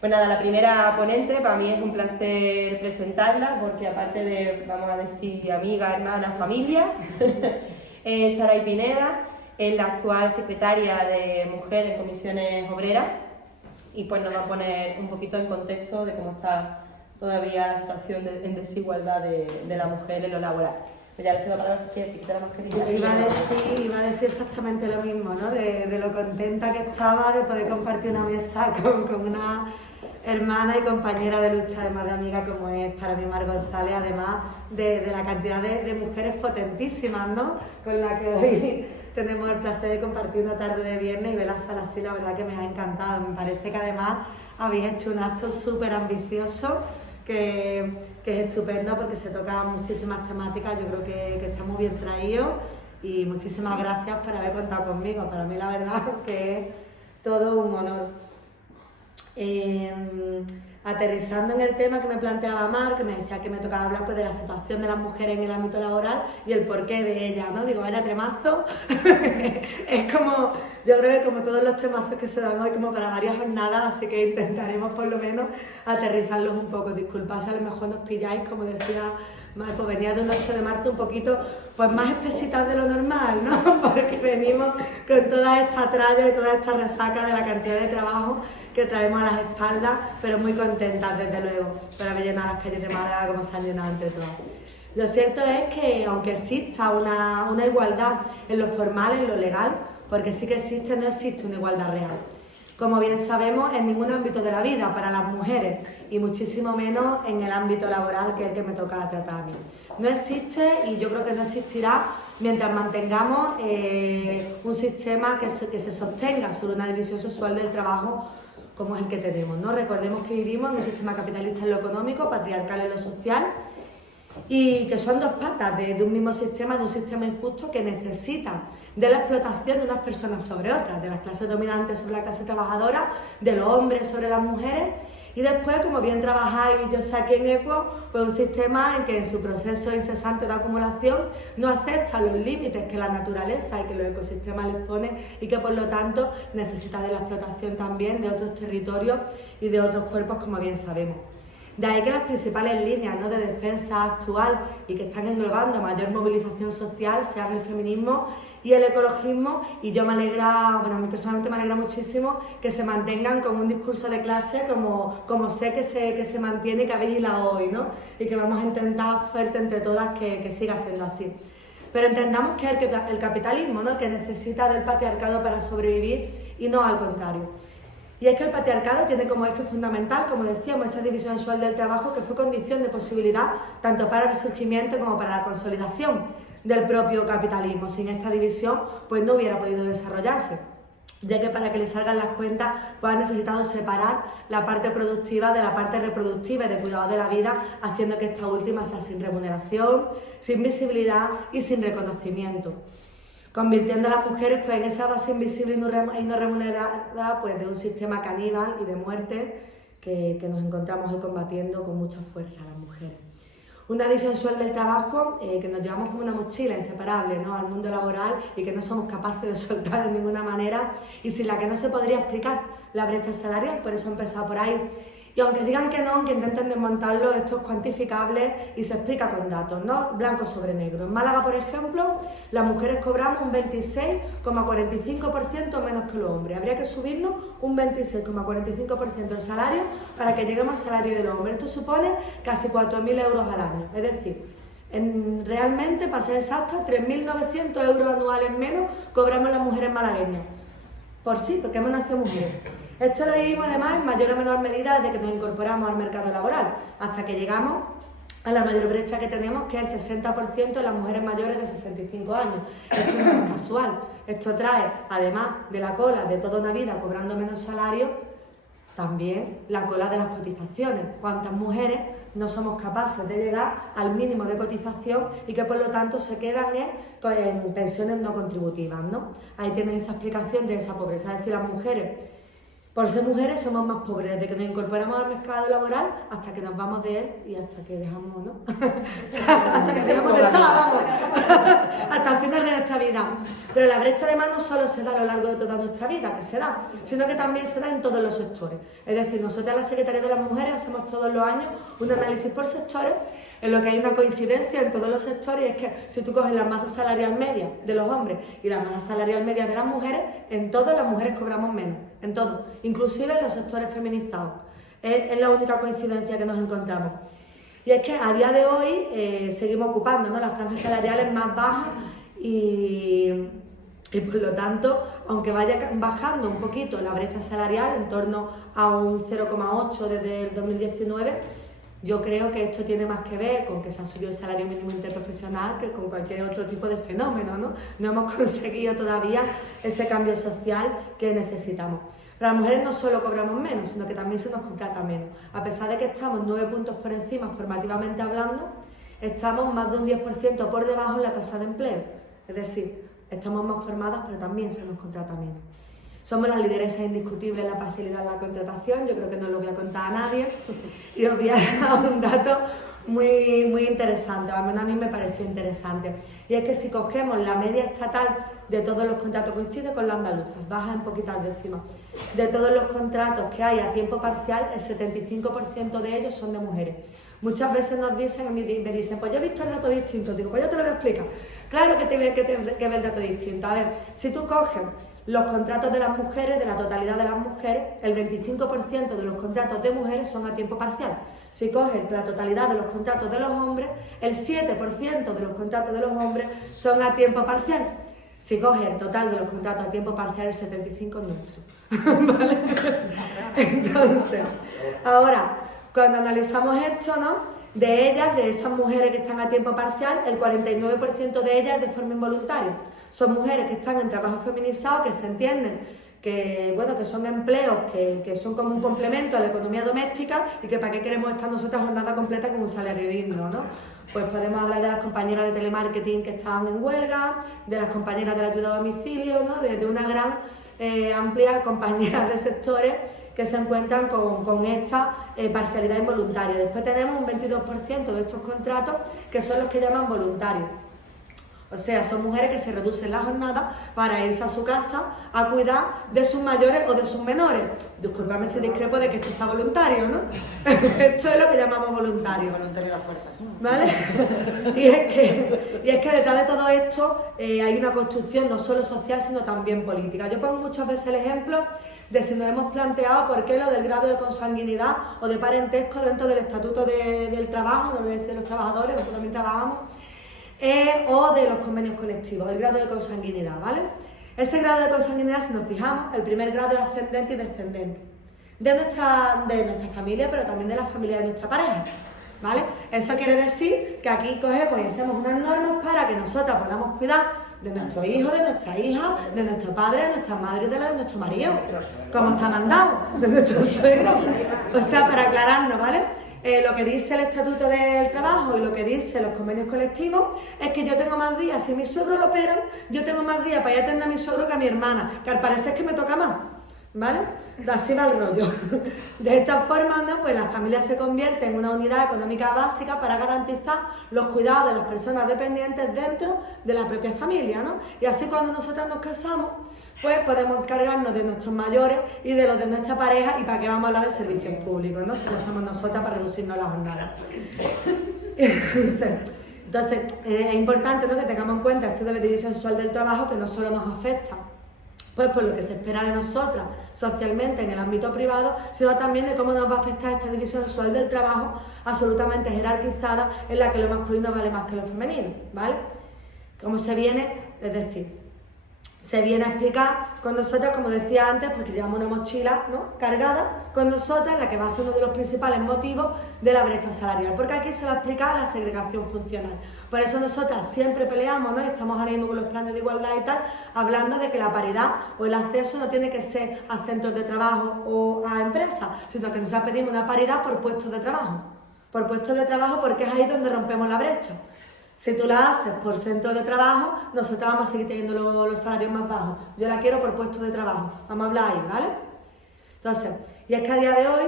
Pues nada, la primera ponente, para mí es un placer presentarla, porque aparte de, vamos a decir, amiga, hermana, familia, es Saray Pineda, es la actual secretaria de Mujer en Comisiones Obreras, y pues nos va a poner un poquito en contexto de cómo está todavía la situación en desigualdad de la mujer en lo laboral. Pues ya les pido palabras si quieres quitar la mascarilla. Iba a decir exactamente lo mismo, ¿no? De lo contenta que estaba de poder compartir una mesa con una hermana y compañera de lucha, además de amiga, como es para mí Mar González, además de la cantidad de mujeres potentísimas, ¿no? Con la que hoy tenemos el placer de compartir una tarde de viernes y ver la sala así, la verdad que me ha encantado. Me parece que además habéis hecho un acto súper ambicioso, que es estupendo porque se tocan muchísimas temáticas. Yo creo que está muy bien traído y muchísimas gracias por haber contado conmigo. Para mí la verdad que es todo un honor. Aterrizando en el tema que me planteaba Mar, que me decía que me tocaba hablar pues, de la situación de las mujeres en el ámbito laboral y el porqué de ellas, ¿no? Digo, vaya temazo. Es como, yo creo que como todos los temazos que se dan hoy, como para varias jornadas, así que intentaremos por lo menos aterrizarlos un poco. Disculpad si a lo mejor nos pilláis, como decía Mar, pues venía de un 8 de marzo un poquito pues más espesitas de lo normal, ¿no? Porque venimos con toda esta tralla y toda esta resaca de la cantidad de trabajo que traemos a las espaldas, pero muy contentas desde luego por haber llenado las calles de Málaga como se han llenado entre todas. Lo cierto es que aunque exista una igualdad en lo formal, en lo legal, porque sí que existe, no existe una igualdad real. Como bien sabemos, en ningún ámbito de la vida para las mujeres y muchísimo menos en el ámbito laboral, que es el que me toca tratar a mí. No existe y yo creo que no existirá mientras mantengamos un sistema que se sostenga sobre una división sexual del trabajo como es el que tenemos, ¿no? Recordemos que vivimos en un sistema capitalista en lo económico, patriarcal en lo social, y que son dos patas de un mismo sistema, de un sistema injusto que necesita de la explotación de unas personas sobre otras, de las clases dominantes sobre la clase trabajadora, de los hombres sobre las mujeres, y después, como bien trabajáis yo sé aquí en ECUO, pues un sistema en que en su proceso incesante de acumulación no acepta los límites que la naturaleza y que los ecosistemas les ponen y que por lo tanto necesita de la explotación también de otros territorios y de otros cuerpos, como bien sabemos. De ahí que las principales líneas, ¿no?, de defensa actual y que están englobando mayor movilización social sean el feminismo y el ecologismo, y yo me alegra, bueno, a mí personalmente me alegra muchísimo que se mantengan como un discurso de clase como sé que se mantiene y que habéis hilado hoy, ¿no? Y que vamos a intentar fuerte entre todas que siga siendo así. Pero entendamos que es el capitalismo, ¿no?, que necesita del patriarcado para sobrevivir y no al contrario. Y es que el patriarcado tiene como eje fundamental, como decíamos, esa división sexual del trabajo que fue condición de posibilidad tanto para el resurgimiento como para la consolidación del propio capitalismo. Sin esta división, pues no hubiera podido desarrollarse, ya que para que le salgan las cuentas, pues han necesitado separar la parte productiva de la parte reproductiva y de cuidado de la vida, haciendo que esta última sea sin remuneración, sin visibilidad y sin reconocimiento, convirtiendo a las mujeres pues, en esa base invisible y no remunerada pues, de un sistema caníbal y de muerte que nos encontramos hoy combatiendo con mucha fuerza a las mujeres. Una visión sexual del trabajo que nos llevamos como una mochila inseparable, ¿no?, al mundo laboral y que no somos capaces de soltar de ninguna manera y sin la que no se podría explicar la brecha salarial, por eso he empezado por ahí. Y aunque digan que no, aunque intenten desmontarlo, esto es cuantificable y se explica con datos, ¿no?, blanco sobre negro. En Málaga, por ejemplo, las mujeres cobramos un 26,45% menos que los hombres. Habría que subirnos un 26,45% del salario para que lleguemos al salario de los hombres. Esto supone casi 4.000 euros al año. Es decir, realmente, para ser exacta, 3.900 euros anuales menos cobramos las mujeres malagueñas. Por sí, porque hemos nacido mujeres. Esto lo vivimos además en mayor o menor medida desde que nos incorporamos al mercado laboral, hasta que llegamos a la mayor brecha que tenemos, que es el 60% de las mujeres mayores de 65 años. Esto no es casual, esto trae, además de la cola de toda una vida cobrando menos salario, también la cola de las cotizaciones. ¿Cuántas mujeres no somos capaces de llegar al mínimo de cotización y que por lo tanto se quedan en pensiones no contributivas, ¿no? Ahí tienes esa explicación de esa pobreza. Es decir, las mujeres Por ser mujeres somos más pobres, desde que nos incorporamos al mercado laboral hasta que nos vamos de él y hasta que dejamos, ¿no? hasta que dejamos de estar, vamos, hasta el final de nuestra vida. Pero la brecha además no solo se da a lo largo de toda nuestra vida, que se da, sino que también se da en todos los sectores. Es decir, nosotros en la Secretaría de las Mujeres hacemos todos los años un análisis por sectores, en lo que hay una coincidencia en todos los sectores, y es que si tú coges la masa salarial media de los hombres y la masa salarial media de las mujeres, en todos las mujeres cobramos menos, en todo, inclusive en los sectores feminizados. Es la única coincidencia que nos encontramos. Y es que a día de hoy seguimos ocupando, ¿no?, las franjas salariales más bajas y por lo tanto, aunque vaya bajando un poquito la brecha salarial, en torno a un 0,8 desde el 2019, yo creo que esto tiene más que ver con que se ha subido el salario mínimo interprofesional que con cualquier otro tipo de fenómeno, ¿no? No hemos conseguido todavía ese cambio social que necesitamos. Pero las mujeres no solo cobramos menos, sino que también se nos contrata menos. A pesar de que estamos 9 puntos por encima formativamente hablando, estamos más de un 10% por debajo en la tasa de empleo. Es decir, estamos más formadas, pero también se nos contrata menos. Somos las lideresas indiscutibles en la parcialidad de la contratación, yo creo que no lo voy a contar a nadie, y os voy a dar un dato muy interesante, al menos a mí me pareció interesante, y es que si cogemos la media estatal de todos los contratos, coincide con las andaluzas, baja en poquitas décimas, de todos los contratos que hay a tiempo parcial, el 75% de ellos son de mujeres. Muchas veces nos dicen, me dicen, pues yo he visto el dato distinto, digo, pues yo te lo voy a explicar. Claro que tiene que ver el dato distinto. A ver, si tú coges los contratos de las mujeres, de la totalidad de las mujeres, el 25% de los contratos de mujeres son a tiempo parcial. Si coges la totalidad de los contratos de los hombres, el 7% de los contratos de los hombres son a tiempo parcial. Si coges el total de los contratos a tiempo parcial, el 75% es nuestro. ¿Vale? Entonces, ahora, cuando analizamos esto, ¿no?, de ellas, de esas mujeres que están a tiempo parcial, el 49% de ellas es de forma involuntaria. Son mujeres que están en trabajo feminizado, que se entienden que, bueno, que son empleos que son como un complemento a la economía doméstica y que para qué queremos estar nosotras jornada completa con un salario digno, ¿no? Pues podemos hablar de las compañeras de telemarketing que están en huelga, de las compañeras de la ayuda a domicilio, ¿no?, de una gran amplia compañía de sectores que se encuentran con esta parcialidad involuntaria. Después tenemos un 22% de estos contratos que son los que llaman voluntarios. O sea, son mujeres que se reducen la jornada para irse a su casa a cuidar de sus mayores o de sus menores. Disculpadme si discrepo de que esto sea voluntario, ¿no? Esto es lo que llamamos voluntario. Voluntario a la fuerza. ¿Vale? Y es que detrás de todo esto hay una construcción no solo social, sino también política. Yo pongo muchas veces el ejemplo de si nos hemos planteado por qué lo del grado de consanguinidad o de parentesco dentro del estatuto del trabajo, donde deben ser los trabajadores, nosotros también trabajamos, o de los convenios colectivos, el grado de consanguinidad, ¿vale? Ese grado de consanguinidad, si nos fijamos, el primer grado es ascendente y descendente de nuestra familia, pero también de la familia de nuestra pareja, ¿vale? Eso quiere decir que aquí cogemos y hacemos unas normas para que nosotras podamos cuidar de nuestro hijo, de nuestra hija, de nuestro padre, de nuestra madre y de la de nuestro marido, como está mandado, de nuestro suegro. O sea, para aclararnos, ¿vale? Lo que dice el Estatuto del Trabajo y lo que dicen los convenios colectivos es que yo tengo más días, si mi suegro lo operan, yo tengo más días para ir a atender a mi suegro que a mi hermana, que al parecer es que me toca más, ¿vale? Así va el rollo. De esta forma, ¿no?, pues la familia se convierte en una unidad económica básica para garantizar los cuidados de las personas dependientes dentro de la propia familia, ¿no? Y así cuando nosotras nos casamos, pues podemos encargarnos de nuestros mayores y de los de nuestra pareja, y para qué vamos a hablar de servicios públicos, ¿no?, si lo hacemos nosotras para reducirnos la jornada. Entonces, es importante, ¿no?, que tengamos en cuenta esto de la división sexual del trabajo, que no solo nos afecta pues por lo que se espera de nosotras socialmente en el ámbito privado, sino también de cómo nos va a afectar esta división sexual del trabajo absolutamente jerarquizada, en la que lo masculino vale más que lo femenino, ¿vale? Como se viene, es decir, se viene a explicar con nosotras, como decía antes, porque llevamos una mochila, ¿no?, cargada con nosotras, en la que va a ser uno de los principales motivos de la brecha salarial, porque aquí se va a explicar la segregación funcional. Por eso nosotras siempre peleamos, ¿no?, y estamos ahora mismo con los planes de igualdad y tal, hablando de que la paridad o el acceso no tiene que ser a centros de trabajo o a empresas, sino que nosotras pedimos una paridad por puestos de trabajo. Por puestos de trabajo, porque es ahí donde rompemos la brecha. Si tú la haces por centro de trabajo, nosotros vamos a seguir teniendo los salarios más bajos. Yo la quiero por puesto de trabajo. Vamos a hablar ahí, ¿vale? Entonces, y es que a día de hoy,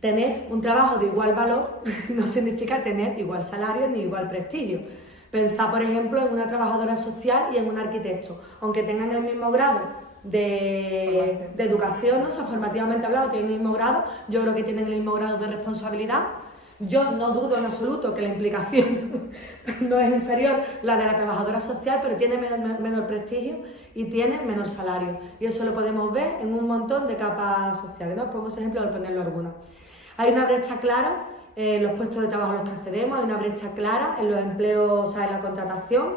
tener un trabajo de igual valor no significa tener igual salario ni igual prestigio. Pensad, por ejemplo, en una trabajadora social y en un arquitecto, aunque tengan el mismo grado de educación, o sea, formativamente hablado, tienen el mismo grado, yo creo que tienen el mismo grado de responsabilidad. Yo no dudo en absoluto que la implicación no es inferior la de la trabajadora social, pero tiene menor prestigio y tiene menor salario. Y eso lo podemos ver en un montón de capas sociales, ¿no? Ponemos ejemplo de ponerlo algunas. Hay una brecha clara en los puestos de trabajo a los que accedemos, hay una brecha clara en los empleos, o sea, en la contratación,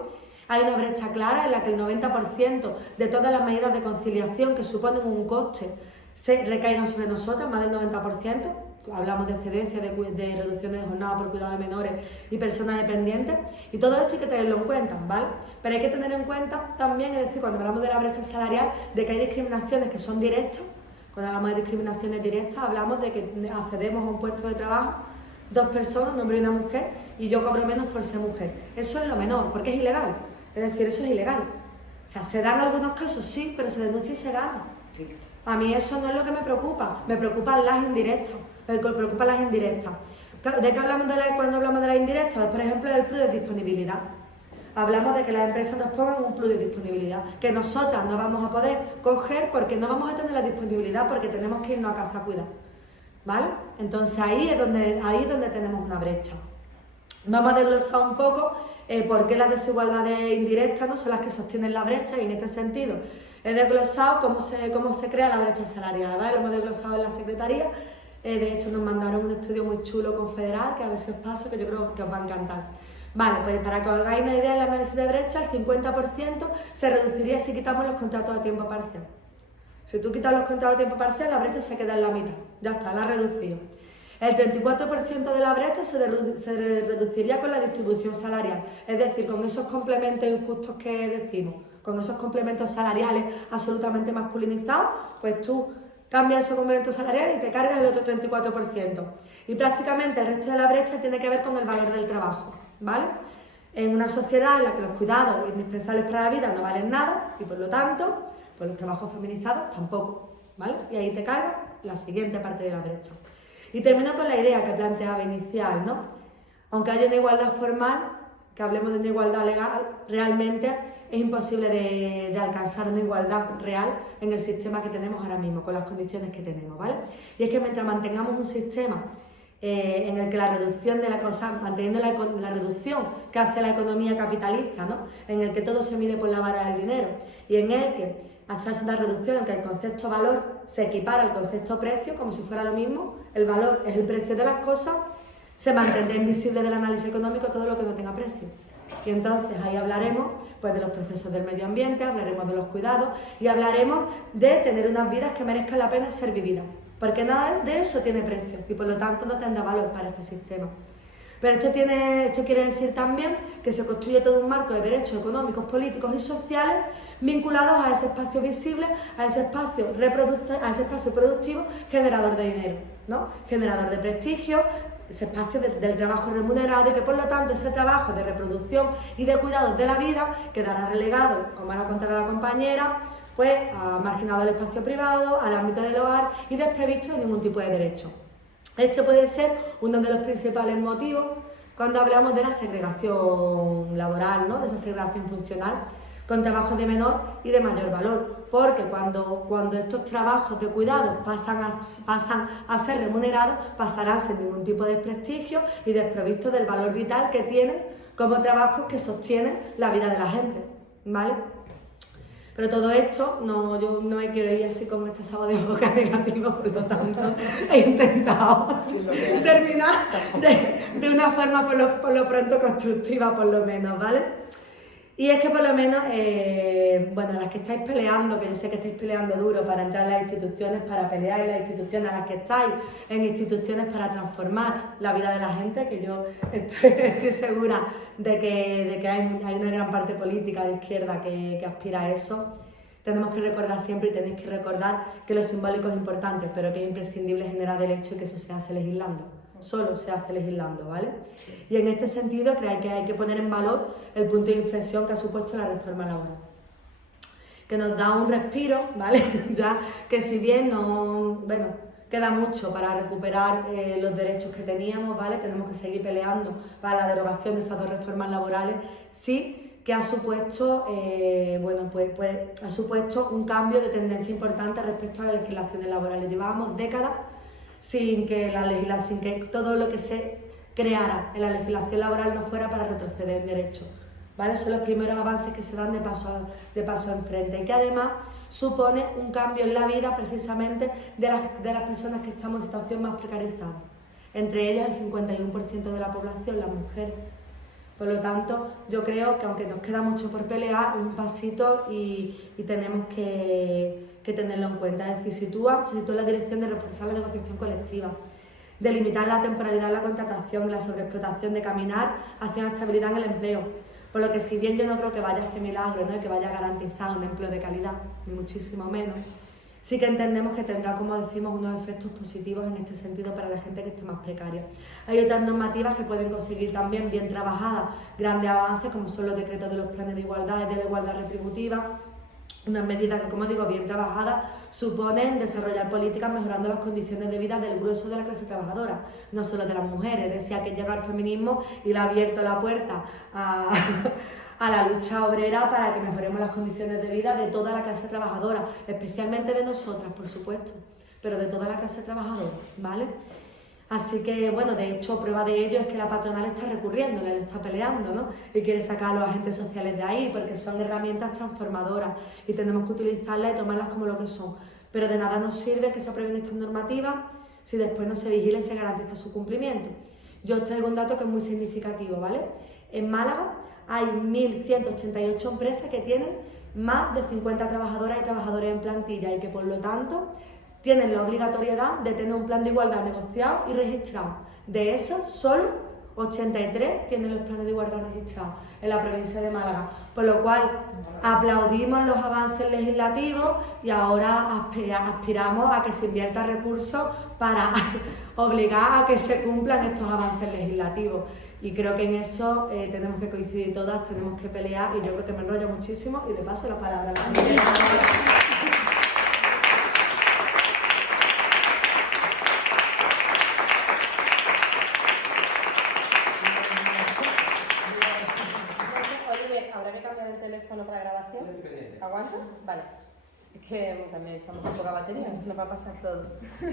hay una brecha clara en la que el 90% de todas las medidas de conciliación que suponen un coste se recaigan sobre nosotras, más del 90%. Hablamos de excedencia, de reducciones de jornada por cuidado de menores y personas dependientes, y todo esto hay que tenerlo en cuenta, ¿vale? Pero hay que tener en cuenta también, es decir, cuando hablamos de la brecha salarial, de que hay discriminaciones que son directas. Cuando hablamos de discriminaciones directas, hablamos de que accedemos a un puesto de trabajo, dos personas, un hombre y una mujer, y yo cobro menos por ser mujer. Eso es lo menor, porque es ilegal, es decir, eso es ilegal. O sea, se dan algunos casos, sí, pero se denuncia y se gana. Sí. A mí eso no es lo que me preocupan las indirectas. Me preocupan las indirectas. ¿De qué hablamos cuando hablamos de las indirectas? Pues, por ejemplo, del plus de disponibilidad. Hablamos de que las empresas nos pongan un plus de disponibilidad, que nosotras no vamos a poder coger porque no vamos a tener la disponibilidad porque tenemos que irnos a casa a cuidar. ¿Vale? Entonces ahí es donde tenemos una brecha. Vamos a desglosar un poco por qué las desigualdades indirectas no son las que sostienen la brecha, y en este sentido he desglosado cómo se crea la brecha salarial, ¿vale? Lo hemos desglosado en la Secretaría. De hecho, nos mandaron un estudio muy chulo confederal, que a ver si os paso, que yo creo que os va a encantar. Vale, pues para que os hagáis una idea del análisis de brecha, el 50% se reduciría si quitamos los contratos a tiempo parcial. Si tú quitas los contratos a tiempo parcial, la brecha se queda en la mitad. Ya está, la ha reducido. El 34% de la brecha se reduciría con la distribución salarial, es decir, con esos complementos injustos que decimos, con esos complementos salariales absolutamente masculinizados, pues tú cambias esos complementos salariales y te cargas el otro 34%. Y prácticamente el resto de la brecha tiene que ver con el valor del trabajo, ¿vale? En una sociedad en la que los cuidados indispensables para la vida no valen nada, y por lo tanto, pues los trabajos feminizados tampoco, ¿vale? Y ahí te cargas la siguiente parte de la brecha. Y termino con la idea que planteaba inicial, ¿no? Aunque haya una igualdad formal, que hablemos de una igualdad legal, realmente es imposible de alcanzar una igualdad real en el sistema que tenemos ahora mismo, con las condiciones que tenemos, ¿vale? Y es que mientras mantengamos un sistema en el que la reducción de la cosa, manteniendo la reducción que hace la economía capitalista, ¿no? En el que todo se mide por la vara del dinero, y en el que hace una reducción en que el concepto valor se equipara al concepto precio, como si fuera lo mismo, el valor es el precio de las cosas, se mantendrá invisible del análisis económico todo lo que no tenga precio. Y entonces ahí hablaremos pues, de los procesos del medio ambiente, hablaremos de los cuidados y hablaremos de tener unas vidas que merezcan la pena ser vividas, porque nada de eso tiene precio y por lo tanto no tendrá valor para este sistema. Pero esto quiere decir también que se construye todo un marco de derechos económicos, políticos y sociales vinculados a ese espacio visible, a ese espacio productivo generador de dinero, ¿no? Generador de prestigio, ese espacio del trabajo remunerado, y que por lo tanto ese trabajo de reproducción y de cuidados de la vida quedará relegado, como ahora contará la compañera, pues marginado al espacio privado, al ámbito del hogar y desprevisto de ningún tipo de derecho. Este puede ser uno de los principales motivos cuando hablamos de la segregación laboral, ¿no? De esa segregación funcional, con trabajos de menor y de mayor valor, porque cuando estos trabajos de cuidado pasan a ser remunerados, pasarán sin ningún tipo de prestigio y desprovistos del valor vital que tienen como trabajos que sostienen la vida de la gente, ¿vale? Pero todo esto, yo no me quiero ir así con este sabor de boca negativo, por lo tanto he intentado terminar de una forma por lo pronto constructiva, por lo menos, ¿vale? Y es que por lo menos, bueno, las que estáis peleando, que yo sé que estáis peleando duro para entrar en las instituciones, para pelear en las instituciones, a las que estáis en instituciones para transformar la vida de la gente, que yo estoy segura de que hay una gran parte política de izquierda que aspira a eso. Tenemos que recordar siempre y tenéis que recordar que lo simbólico es importante, pero que es imprescindible generar derecho y que eso se hace legislando. Solo se hace legislando, ¿vale? Sí. Y en este sentido creo que hay que poner en valor el punto de inflexión que ha supuesto la reforma laboral. que nos da un respiro, ¿vale? Ya que si bien no, bueno, queda mucho para recuperar los derechos que teníamos, ¿vale? Tenemos que seguir peleando para la derogación de esas dos reformas laborales, sí que ha supuesto, ha supuesto un cambio de tendencia importante respecto a las legislaciones laborales. Llevábamos décadas sin que todo lo que se creara en la legislación laboral no fuera para retroceder en derechos, ¿vale? Son los primeros avances que se dan de paso enfrente y que además supone un cambio en la vida precisamente de las personas que estamos en situación más precarizada, entre ellas el 51% de la población, las mujeres. Por lo tanto, yo creo que aunque nos queda mucho por pelear, es un pasito y tenemos que tenerlo en cuenta. Es decir, se sitúa en la dirección de reforzar la negociación colectiva, de limitar la temporalidad en la contratación y la sobreexplotación, de caminar hacia una estabilidad en el empleo. Por lo que si bien yo no creo que vaya a hacer milagro, ¿no? Y que vaya a garantizar un empleo de calidad, ni muchísimo menos, sí que entendemos que tendrá, como decimos, unos efectos positivos en este sentido para la gente que esté más precaria. Hay otras normativas que pueden conseguir también, bien trabajadas, grandes avances, como son los decretos de los planes de igualdad y de la igualdad retributiva, unas medidas que, como digo, bien trabajadas, suponen desarrollar políticas mejorando las condiciones de vida del grueso de la clase trabajadora, no solo de las mujeres. Decía que llega el feminismo y le ha abierto la puerta a la lucha obrera para que mejoremos las condiciones de vida de toda la clase trabajadora, especialmente de nosotras, por supuesto, pero de toda la clase trabajadora, ¿vale? Así que, bueno, de hecho, prueba de ello es que la patronal está recurriendo, le está peleando, ¿no? Y quiere sacar a los agentes sociales de ahí, porque son herramientas transformadoras y tenemos que utilizarlas y tomarlas como lo que son. Pero de nada nos sirve que se aprueben estas normativas si después no se vigila y se garantiza su cumplimiento. Yo os traigo un dato que es muy significativo, ¿vale? En Málaga hay 1.188 empresas que tienen más de 50 trabajadoras y trabajadores en plantilla y que, por lo tanto, tienen la obligatoriedad de tener un plan de igualdad negociado y registrado. De esas, solo 83 tienen los planes de igualdad registrados en la provincia de Málaga. Por lo cual, aplaudimos los avances legislativos y ahora aspiramos a que se invierta recursos para obligar a que se cumplan estos avances legislativos. Y creo que en eso tenemos que coincidir todas, tenemos que pelear, y yo creo que me enrollo muchísimo y le paso la palabra a la compañera. ¿Habrá que cambiar el teléfono para grabación? ¿Aguanta? Vale. Es que también estamos con poca batería, nos va a pasar todo.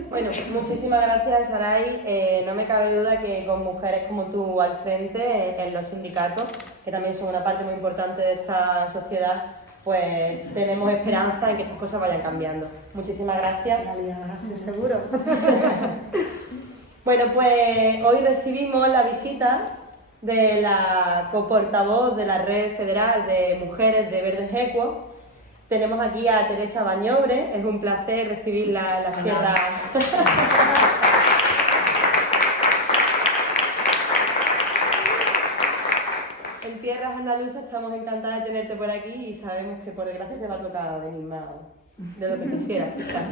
Bueno, muchísimas gracias, Saray. No me cabe duda que con mujeres como tú al frente, en los sindicatos, que también son una parte muy importante de esta sociedad, pues tenemos esperanza en que estas cosas vayan cambiando. Muchísimas gracias. Sí, seguro. Bueno, pues hoy recibimos la visita de la coportavoz de la Red Federal de Mujeres de Verdes Equos. Tenemos aquí a Teresa Bañobre, es un placer recibirla en la Sierra. En tierras andaluzas estamos encantadas de tenerte por aquí y sabemos que por desgracia te va a tocar venir más de lo que quisieras, quizás.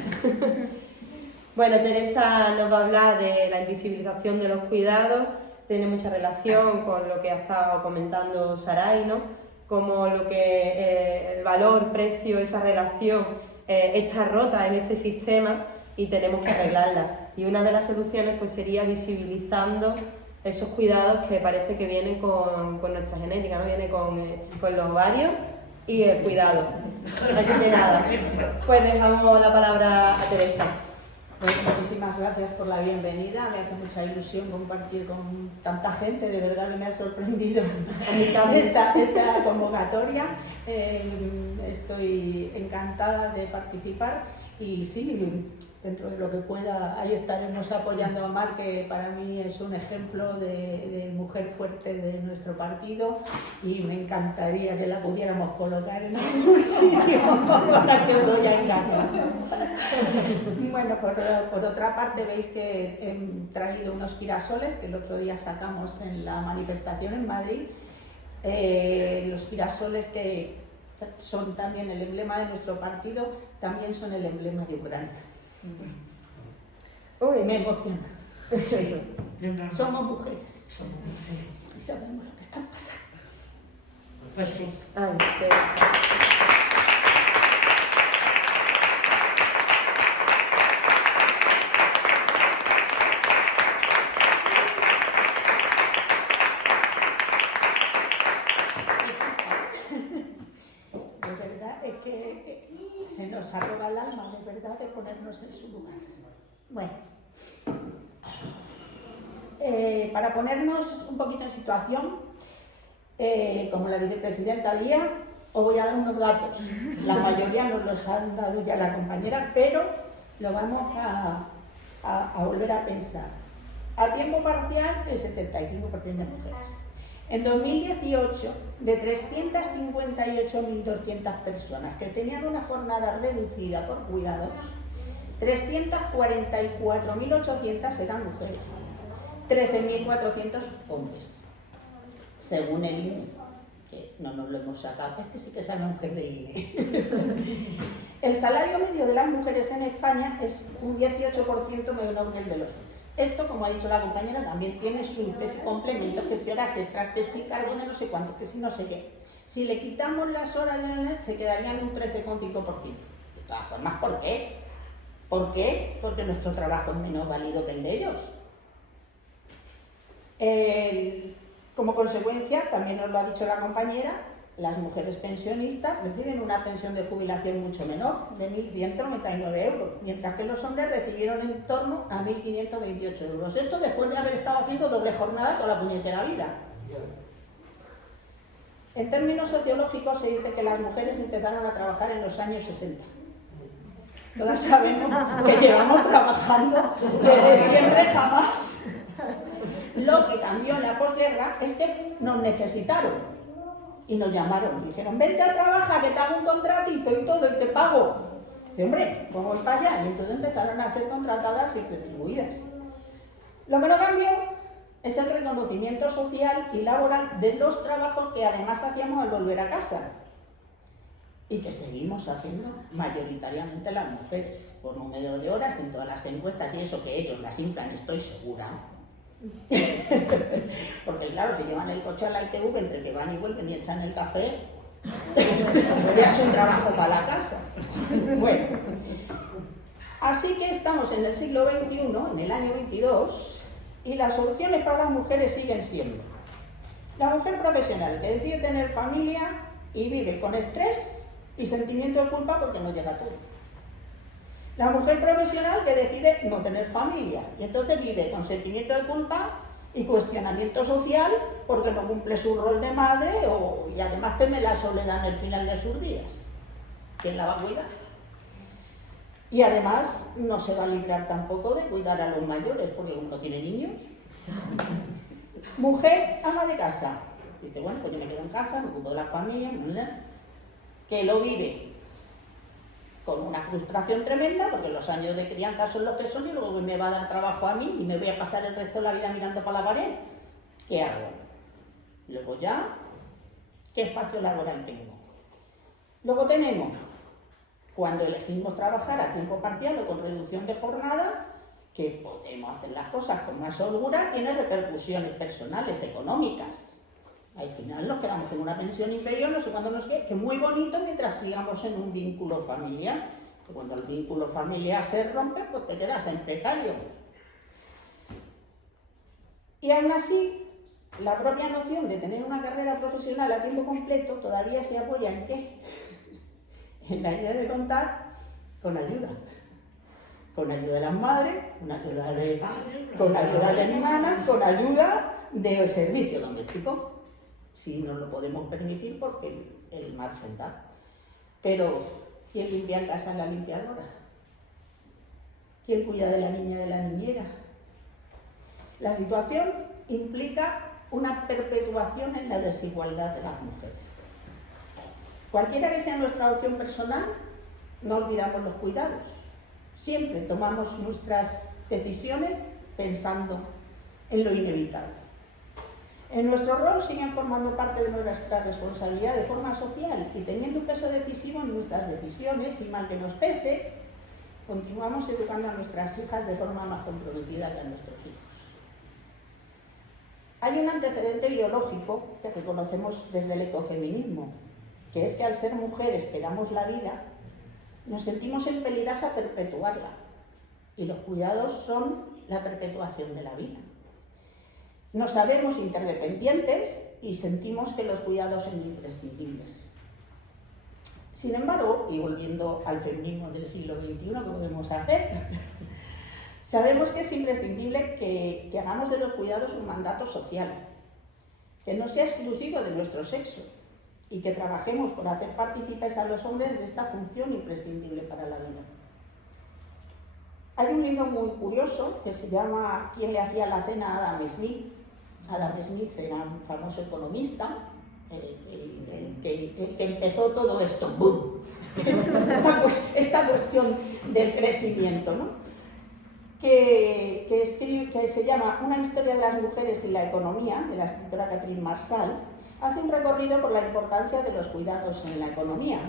Bueno, Teresa nos va a hablar de la invisibilización de los cuidados, tiene mucha relación con lo que ha estado comentando Saray, ¿no? Como lo que el valor, precio, esa relación está rota en este sistema y tenemos que arreglarla. Y una de las soluciones pues sería visibilizando esos cuidados que parece que vienen con nuestra genética, ¿no? Viene con los ovarios y el cuidado. Así que nada, pues dejamos la palabra a Teresa. Pues muchísimas gracias por la bienvenida, me hace mucha ilusión compartir con tanta gente, de verdad que me ha sorprendido esta convocatoria. Estoy encantada de participar y sí, dentro de lo que pueda, ahí estaremos apoyando a Mar, que para mí es un ejemplo de mujer fuerte de nuestro partido y me encantaría que la pudiéramos colocar en algún sitio para que os voy a engañar. Bueno, por otra parte veis que he traído unos girasoles que el otro día sacamos en la manifestación en Madrid. Los girasoles que son también el emblema de nuestro partido, también son el emblema de Ucrania. Uy, me emociona. Somos mujeres y sabemos lo que está pasando. Pues sí. Ay, Bueno, para ponernos un poquito en situación, como la vicepresidenta Lía, os voy a dar unos datos. La mayoría nos los han dado ya la compañera, pero lo vamos a volver a pensar. A tiempo parcial, el 75% de mujeres. En 2018, de 358.200 personas que tenían una jornada reducida por cuidados, 344.800 eran mujeres, 13.400 hombres, según el INE, que no nos lo hemos sacado. Este sí que es una mujer de INE. El salario medio de las mujeres en España es un 18% menor que el de los hombres. Esto, como ha dicho la compañera, también tiene sus complementos, que si horas extras, que si cargo de no sé cuánto, que si no sé qué. Si le quitamos las horas de la se quedarían un 13,5%. De todas formas, ¿por qué? ¿Por qué? Porque nuestro trabajo es menos válido que el de ellos. Como consecuencia, también nos lo ha dicho la compañera, las mujeres pensionistas reciben una pensión de jubilación mucho menor, de 1.199 euros, mientras que los hombres recibieron en torno a 1.528 euros. Esto después de haber estado haciendo doble jornada toda la puñetera vida. En términos sociológicos se dice que las mujeres empezaron a trabajar en los años 60. Todas sabemos que llevamos trabajando desde siempre jamás. Lo que cambió en la posguerra es que nos necesitaron. Y nos llamaron, dijeron, vente a trabajar, que te hago un contratito y todo, y te pago. Dice, hombre, pues voy para allá. Y entonces empezaron a ser contratadas y retribuidas. Lo que no cambió es el reconocimiento social y laboral de los trabajos que además hacíamos al volver a casa. Y que seguimos haciendo mayoritariamente las mujeres, por número de horas en todas las encuestas, y eso que ellos las inflan, estoy segura. Porque claro, si llevan el coche a la ITV, entre que van y vuelven y echan el café, ya es un trabajo para la casa. Bueno, así que estamos en el siglo XXI, en el año 22, y las soluciones para las mujeres siguen siendo la mujer profesional que decide tener familia y vive con estrés y sentimiento de culpa porque no llega a todo. La mujer profesional que decide no tener familia y entonces vive con sentimiento de culpa y cuestionamiento social porque no cumple su rol de madre y además teme la soledad en el final de sus días. ¿Quién la va a cuidar? Y además no se va a librar tampoco de cuidar a los mayores porque uno no tiene niños. Mujer ama de casa. Dice, bueno, pues yo me quedo en casa, me ocupo de la familia, ¿verdad? Que lo vive con una frustración tremenda, porque los años de crianza son los que son y luego me va a dar trabajo a mí y me voy a pasar el resto de la vida mirando para la pared. ¿Qué hago? Luego ya, ¿qué espacio laboral tengo? Luego tenemos, cuando elegimos trabajar a tiempo parcial o con reducción de jornada, que podemos hacer las cosas con más holgura, tiene repercusiones personales, económicas. Al final nos quedamos en una pensión inferior, no sé cuándo nos quede, que es muy bonito mientras sigamos en un vínculo familiar. Pero cuando el vínculo familiar se rompe, pues te quedas en precario. Y aún así, la propia noción de tener una carrera profesional a tiempo completo todavía se apoya ¿en qué? En la idea de contar con ayuda. Con ayuda de las madres, con ayuda de hermanas, con ayuda de servicio doméstico. Si nos lo podemos permitir porque el margen da. Pero, ¿quién limpia en casa la limpiadora? ¿Quién cuida de la niña de la niñera? La situación implica una perpetuación en la desigualdad de las mujeres. Cualquiera que sea nuestra opción personal, no olvidamos los cuidados. Siempre tomamos nuestras decisiones pensando en lo inevitable. En nuestro rol siguen formando parte de nuestra responsabilidad de forma social y teniendo un peso decisivo en nuestras decisiones y mal que nos pese, continuamos educando a nuestras hijas de forma más comprometida que a nuestros hijos. Hay un antecedente biológico que reconocemos desde el ecofeminismo, que es que al ser mujeres que damos la vida, nos sentimos impelidas a perpetuarla y los cuidados son la perpetuación de la vida. Nos sabemos interdependientes y sentimos que los cuidados son imprescindibles. Sin embargo, y volviendo al feminismo del siglo XXI, ¿qué podemos hacer? Sabemos que es imprescindible que hagamos de los cuidados un mandato social, que no sea exclusivo de nuestro sexo y que trabajemos por hacer partícipes a los hombres de esta función imprescindible para la vida. Hay un libro muy curioso que se llama ¿Quién le hacía la cena a Adam Smith? Adam Smith era un famoso economista, el que empezó todo esto, ¡boom! esta cuestión del crecimiento, ¿no? que se llama Una historia de las mujeres y la economía, de la escritora Catherine Marshall, hace un recorrido por la importancia de los cuidados en la economía,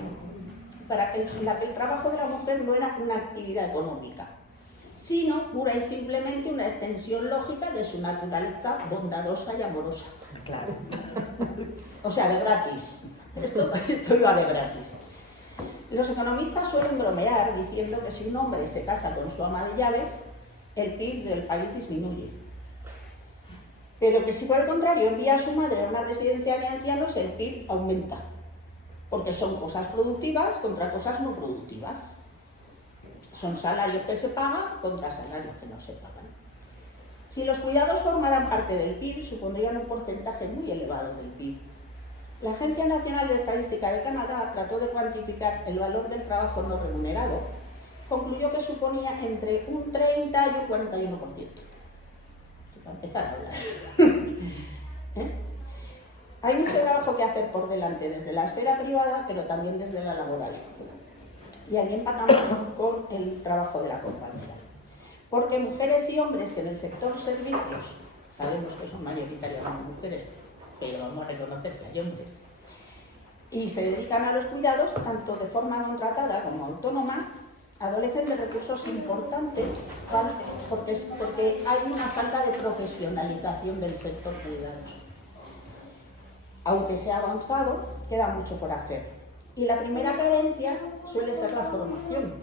para que el trabajo de la mujer no era una actividad económica, sino pura y simplemente una extensión lógica de su naturaleza bondadosa y amorosa. Claro. O sea, de gratis. Esto iba de gratis. Los economistas suelen bromear diciendo que si un hombre se casa con su ama de llaves, el PIB del país disminuye. Pero que si por el contrario envía a su madre a una residencia de ancianos, el PIB aumenta. Porque son cosas productivas contra cosas no productivas. Son salarios que se pagan contra salarios que no se pagan. Si los cuidados formaran parte del PIB, supondrían un porcentaje muy elevado del PIB. La Agencia Nacional de Estadística de Canadá trató de cuantificar el valor del trabajo no remunerado. Concluyó que suponía entre un 30 y un 41%. Si para empezar a hablar. Hay mucho trabajo que hacer por delante desde la esfera privada, pero también desde la laboral. Y ahí empatamos con el trabajo de la compañera. Porque mujeres y hombres que en el sector servicios, sabemos que son mayoritariamente mujeres, pero vamos a reconocer que hay hombres, y se dedican a los cuidados, tanto de forma contratada como autónoma, adolecen de recursos importantes porque hay una falta de profesionalización del sector cuidados. Aunque se ha avanzado, queda mucho por hacer. Y la primera carencia suele ser la formación.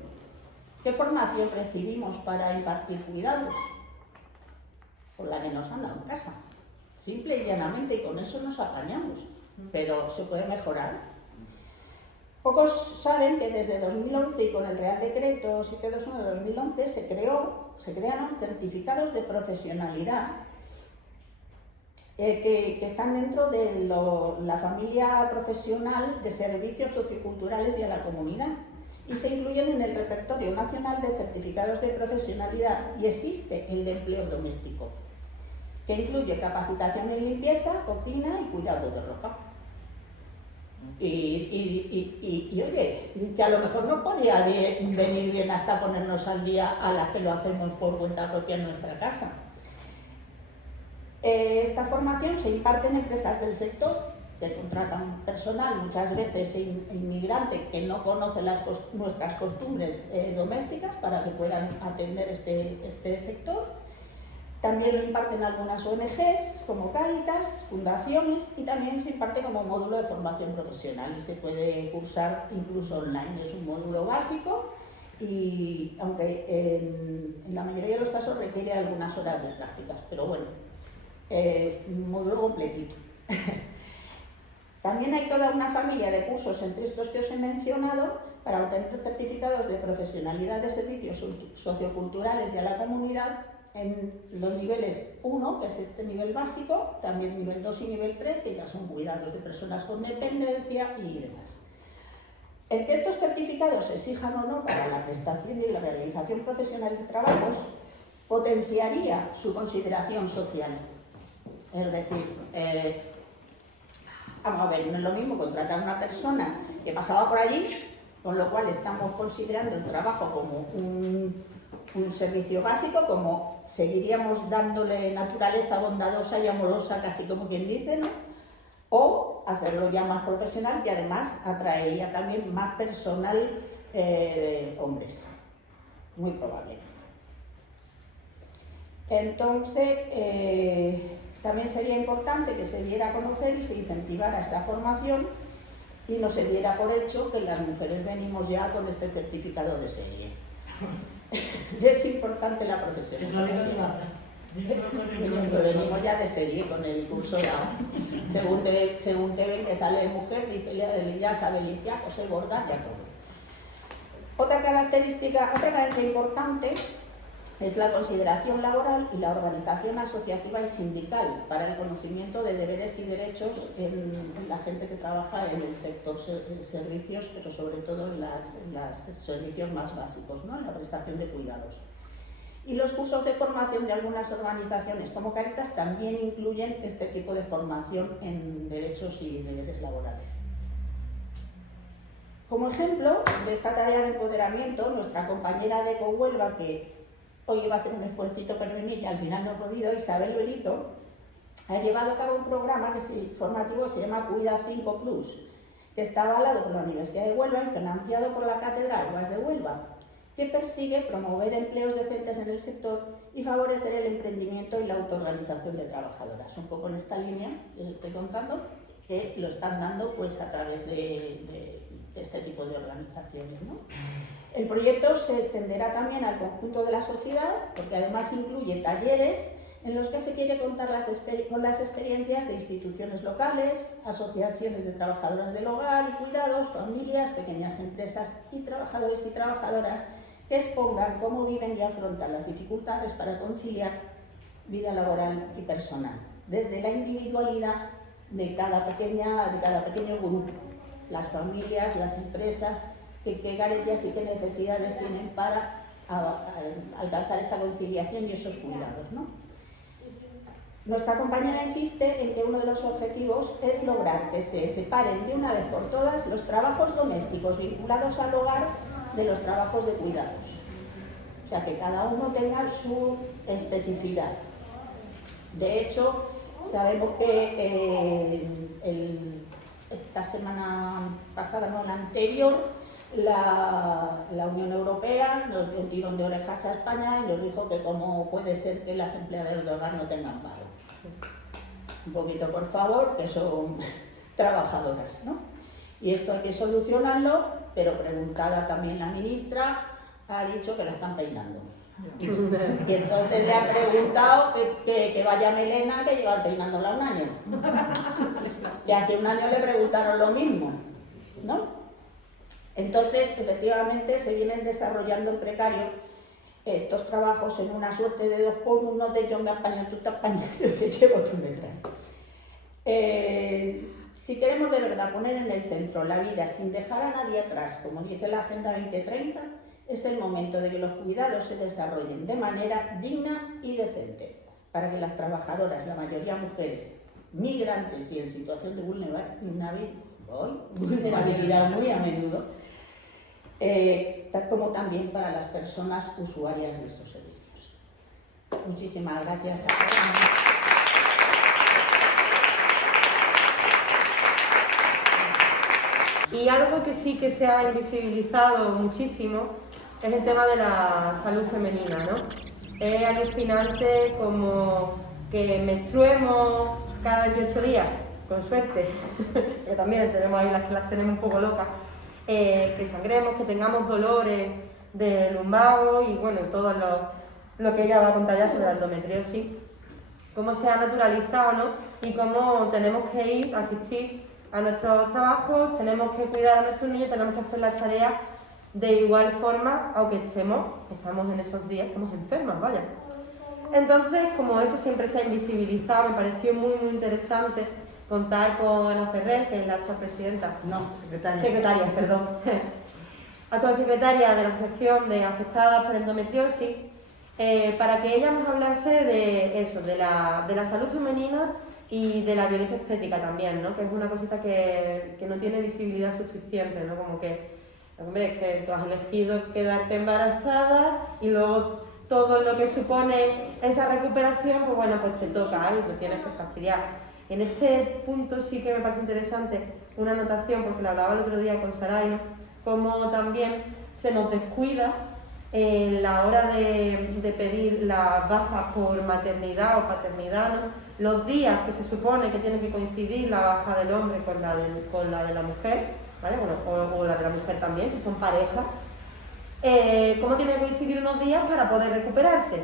¿Qué formación recibimos para impartir cuidados? Por la que nos han dado en casa. Simple y llanamente, y con eso nos apañamos. Pero se puede mejorar. Pocos saben que desde 2011 y con el Real Decreto 721 de 2011 se crearon certificados de profesionalidad que están dentro de la familia profesional de servicios socioculturales y a la comunidad y se incluyen en el repertorio nacional de certificados de profesionalidad y existe el de empleo doméstico, que incluye capacitación en limpieza, cocina y cuidado de ropa. Y oye, que a lo mejor no podría venir bien hasta ponernos al día a las que lo hacemos por cuenta propia en nuestra casa. Esta formación se imparte en empresas del sector que contratan personal, muchas veces inmigrante, que no conoce nuestras costumbres domésticas para que puedan atender este sector. También lo imparten algunas ONGs como Cáritas, fundaciones y también se imparte como módulo de formación profesional y se puede cursar incluso online. Es un módulo básico y aunque en la mayoría de los casos requiere algunas horas de prácticas, pero bueno, un módulo completito. También hay toda una familia de cursos entre estos que os he mencionado para obtener certificados de profesionalidad de servicios socioculturales y a la comunidad en los niveles 1, que es este nivel básico, también nivel 2 y nivel 3, que ya son cuidados de personas con dependencia y demás. El que estos certificados se exijan o no para la prestación y la realización profesional de trabajos potenciaría su consideración social. Es decir, vamos a ver, no es lo mismo contratar a una persona que pasaba por allí, con lo cual estamos considerando el trabajo como un servicio básico, como seguiríamos dándole naturaleza bondadosa y amorosa, casi como quien dice, ¿no? O hacerlo ya más profesional y además atraería también más personal hombres, muy probable. Entonces, también sería importante que se diera a conocer y se incentivara esa formación y no se diera por hecho que las mujeres venimos ya con este certificado de serie. Es importante la profesionalidad. Venimos ya de serie con el curso ya. Según te ven que sale mujer, dice ya sabe limpiar, coser, bordar, ya todo. Otra característica importante es la consideración laboral y la organización asociativa y sindical para el conocimiento de deberes y derechos en la gente que trabaja en el sector servicios, pero sobre todo en los servicios más básicos, ¿no? En la prestación de cuidados. Y los cursos de formación de algunas organizaciones como Cáritas también incluyen este tipo de formación en derechos y deberes laborales. Como ejemplo de esta tarea de empoderamiento, nuestra compañera de Ecohuelva, que hoy iba a hacer un esfuercito para venir y al final no ha podido, Isabel Belito, ha llevado a cabo un programa formativo que se llama Cuida 5 Plus, que está avalado por la Universidad de Huelva y financiado por la Cátedra UAS de Huelva, que persigue promover empleos decentes en el sector y favorecer el emprendimiento y la autoorganización de trabajadoras. Un poco en esta línea que os estoy contando, que lo están dando pues a través de este tipo de organizaciones, ¿no? El proyecto se extenderá también al conjunto de la sociedad, porque además incluye talleres en los que se quiere contar con las experiencias de instituciones locales, asociaciones de trabajadoras del hogar y cuidados, familias, pequeñas empresas y trabajadores y trabajadoras que expongan cómo viven y afrontan las dificultades para conciliar vida laboral y personal, desde la individualidad de cada pequeño grupo, las familias, las empresas, qué carencias y qué necesidades tienen para alcanzar esa conciliación y esos cuidados, ¿no? Nuestra compañera insiste en que uno de los objetivos es lograr que se separen de una vez por todas los trabajos domésticos vinculados al hogar de los trabajos de cuidados. O sea, que cada uno tenga su especificidad. De hecho, sabemos que esta semana pasada, no, la anterior, la Unión Europea nos dio un tirón de orejas a España y nos dijo que cómo puede ser que las empleadoras de hogar no tengan paro. Un poquito, por favor, que son trabajadoras, ¿no? Y esto hay que solucionarlo, pero preguntada también la ministra, ha dicho que la están peinando. Y entonces le han preguntado que vaya Melena, que lleva peinándola un año. Y hace un año le preguntaron lo mismo, ¿no? Entonces, efectivamente, se vienen desarrollando en precario estos trabajos en una suerte de 2x1 de yo me apaño, tú te apañas, yo te llevo, tú me traes. Si queremos de verdad poner en el centro la vida sin dejar a nadie atrás, como dice la Agenda 2030, es el momento de que los cuidados se desarrollen de manera digna y decente, para que las trabajadoras, la mayoría mujeres, migrantes y en situación de vulnerabilidad muy a menudo, como también para las personas usuarias de estos servicios. Muchísimas gracias a todos. Y algo que sí que se ha invisibilizado muchísimo es el tema de la salud femenina, ¿no? Es alucinante como que menstruemos cada 18 días, con suerte, que también tenemos ahí las que las tenemos un poco locas, que sangremos, que tengamos dolores de lumbago y bueno, todo lo que ella va a contar ya sobre la endometriosis, cómo se ha naturalizado, ¿no? Y cómo tenemos que ir a asistir a nuestros trabajos, tenemos que cuidar a nuestros niños, tenemos que hacer las tareas de igual forma, aunque estamos en esos días, estamos enfermas, vaya. Entonces, como eso siempre se ha invisibilizado, me pareció muy, muy interesante contar con Ana Ferrer, que es la actual presidenta. No, secretaria. Secretaria, perdón. Actual secretaria de la Asociación de Afectadas por Endometriosis, para que ella nos hablase de eso, de la salud femenina y de la violencia estética también, ¿no? Que es una cosita que no tiene visibilidad suficiente, ¿no? Como que, hombre, es que tú has elegido quedarte embarazada y luego todo lo que supone esa recuperación, pues bueno, pues te toca y te tienes que fastidiar. En este punto sí que me parece interesante una anotación, porque lo hablaba el otro día con Saray, ¿no? Cómo también se nos descuida la hora de pedir las bajas por maternidad o paternidad, ¿no? Los días que se supone que tiene que coincidir la baja del hombre con la de la mujer, ¿vale? Bueno, o la de la mujer también, si son parejas, cómo tiene que coincidir unos días para poder recuperarse.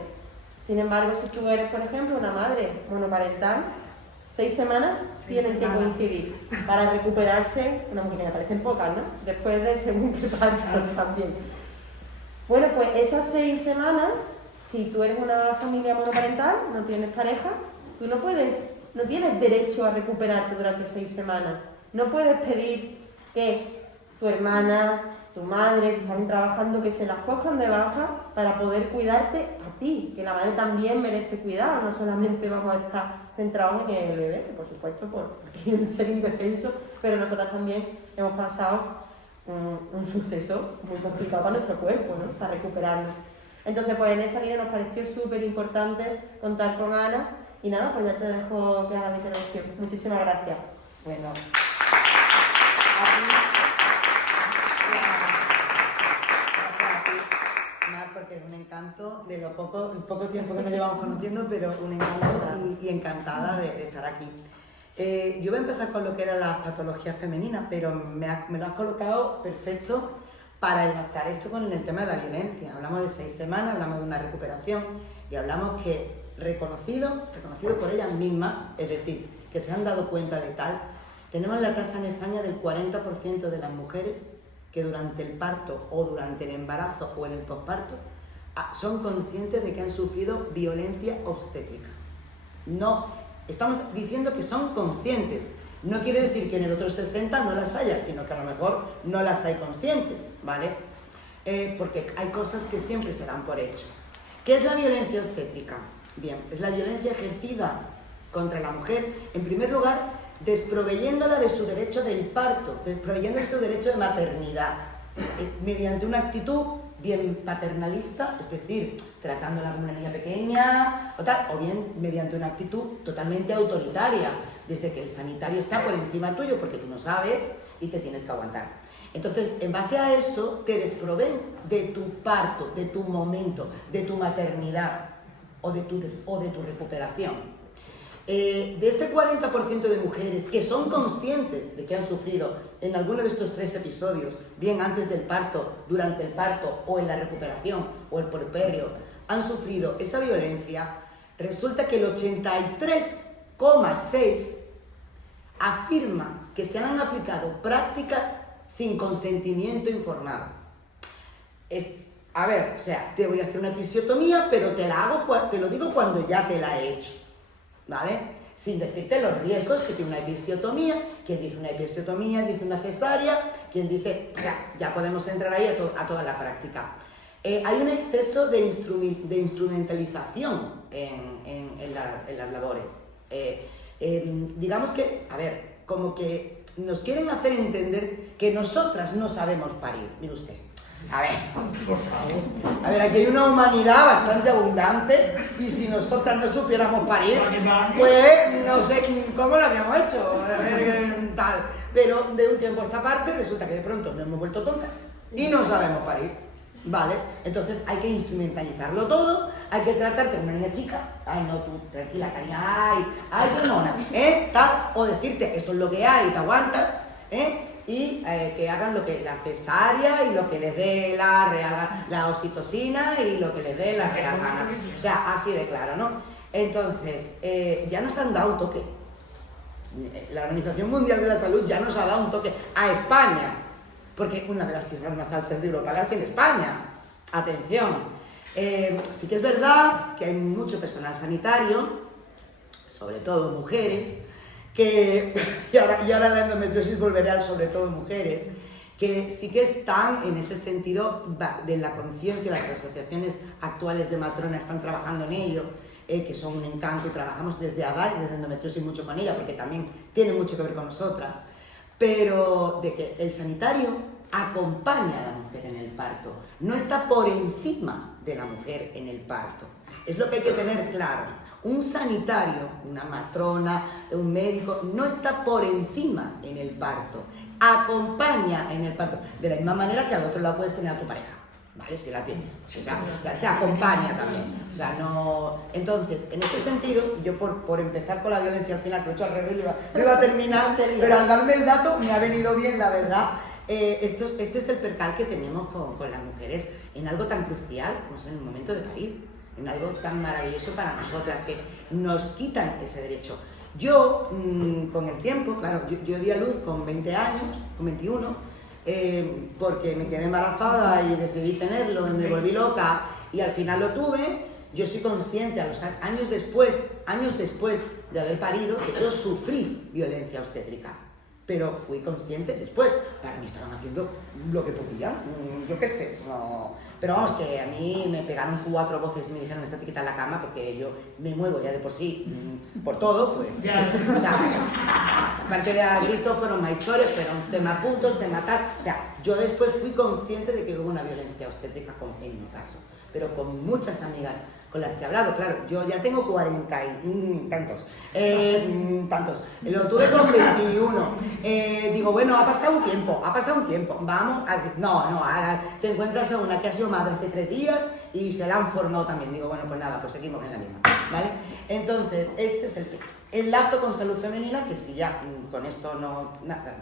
Sin embargo, si tú eres, por ejemplo, una madre monoparental, 6 semanas tienen que coincidir para recuperarse, una mujer que me parecen pocas, ¿no? Después de según qué parto también. Bueno, pues esas 6 semanas si tú eres una familia monoparental, no tienes pareja, tú no tienes derecho a recuperarte durante 6 semanas. No puedes pedir que tu hermana, tu madre, si están trabajando, que se las cojan de baja para poder cuidarte a ti, que la madre también merece cuidado, no solamente vamos a estar centrados en el bebé, que por supuesto tiene que ser indefenso, pero nosotras también hemos pasado un suceso muy complicado para nuestro cuerpo, ¿no? Para recuperarnos. Entonces, pues en esa línea nos pareció súper importante contar con Ana, y nada, pues ya te dejo que hagas la intervención. Muchísimas gracias. Bueno, porque es un encanto de el poco tiempo que nos llevamos conociendo, pero un encanto y encantada de estar aquí. Yo voy a empezar con lo que era la patología femenina, pero me lo has colocado perfecto para enlazar esto con el tema de la violencia. Hablamos de 6 semanas, hablamos de una recuperación y hablamos que reconocido por ellas mismas, es decir, que se han dado cuenta de tal. Tenemos la tasa en España del 40% de las mujeres que durante el parto o durante el embarazo o en el posparto son conscientes de que han sufrido violencia obstétrica. No, estamos diciendo que son conscientes. No quiere decir que en el otro 60 no las haya, sino que a lo mejor no las hay conscientes, ¿vale? Porque hay cosas que siempre se dan por hecho. ¿Qué es la violencia obstétrica? Bien, es la violencia ejercida contra la mujer, en primer lugar, desproveyéndola de su derecho del parto, desproveyéndola de su derecho de maternidad, mediante una actitud bien paternalista, es decir, tratándola como una niña pequeña, o bien mediante una actitud totalmente autoritaria, desde que el sanitario está por encima tuyo porque tú no sabes y te tienes que aguantar. Entonces, en base a eso, te desprovén de tu parto, de tu momento, de tu maternidad o de tu recuperación. De este 40% de mujeres que son conscientes de que han sufrido en alguno de estos 3 episodios, bien antes del parto, durante el parto o en la recuperación o el puerperio, han sufrido esa violencia, resulta que el 83,6% afirma que se han aplicado prácticas sin consentimiento informado. A ver, o sea, te voy a hacer una episiotomía, pero te lo digo cuando ya te la he hecho, ¿vale? Sin decirte los riesgos que tiene una episiotomía, quien dice una episiotomía, dice una cesárea, quien dice, o sea, ya podemos entrar ahí a toda la práctica. Hay un exceso de instrumentalización en las labores. Digamos que, a ver, como que nos quieren hacer entender que nosotras no sabemos parir. Mire usted. A ver, por favor. A ver, aquí hay una humanidad bastante abundante y si nosotras no supiéramos parir, pues no sé cómo lo habíamos hecho, tal. Pero de un tiempo a esta parte resulta que de pronto nos hemos vuelto tontas y no sabemos parir, ¿vale? Entonces hay que instrumentalizarlo todo, hay que tratarte como una niña chica, ay no, tú tranquila, cariña, ay, qué mona, tal, o decirte esto es lo que hay, te aguantas, y que hagan lo que la cesárea y lo que les dé la oxitocina y lo que les dé la real gana. O sea, así de claro, ¿no? Entonces, ya nos han dado un toque. La Organización Mundial de la Salud ya nos ha dado un toque a España, porque una de las cifras más altas de Europa la tiene España. Atención. Sí que es verdad que hay mucho personal sanitario, sobre todo mujeres, y ahora la endometriosis volveré al sobre todo mujeres, que sí que están en ese sentido de la conciencia, las asociaciones actuales de matrona están trabajando en ello, que son un encanto y trabajamos desde ADAI, desde endometriosis mucho con ella, porque también tiene mucho que ver con nosotras, pero de que el sanitario acompaña a la mujer en el parto, no está por encima de la mujer en el parto. Es lo que hay que tener claro. Un sanitario, una matrona, un médico, no está por encima en el parto, acompaña en el parto, de la misma manera que al otro lado puedes tener a tu pareja, ¿vale? Si la tienes, o sea, te acompaña también, o sea, no... Entonces, en ese sentido, yo por empezar con la violencia al final, que lo he hecho al revés, lo iba a terminar, pero al darme el dato me ha venido bien, la verdad. Este es el percal que tenemos con las mujeres en algo tan crucial como es en el momento de parir, en algo tan maravilloso para nosotras, que nos quitan ese derecho. Yo, con el tiempo, claro, yo di a luz con 20 años, con 21, porque me quedé embarazada y decidí tenerlo, y me volví loca, y al final lo tuve, yo soy consciente a los años después de haber parido, que yo sufrí violencia obstétrica. Pero fui consciente después. Para mí estaban haciendo lo que podían, yo qué sé. No. Pero vamos, que a mí me pegaron 4 voces y me dijeron, estate quieta en la cama, porque yo me muevo ya de por sí, por todo, pues. O sea, aparte de grito, fueron más historias, fueron tema puntos, tema tal. O sea, yo después fui consciente de que hubo una violencia obstétrica en mi caso. Pero con muchas amigas con las que he hablado, claro, yo ya tengo 40 y tantos, lo tuve con 21, digo, bueno, ha pasado un tiempo, vamos, te encuentras a una que ha sido madre hace 3 días y se la han formado también, digo, bueno, pues nada, pues seguimos en la misma, ¿vale? Entonces, este es el lazo con salud femenina, que si ya, con esto no, nada,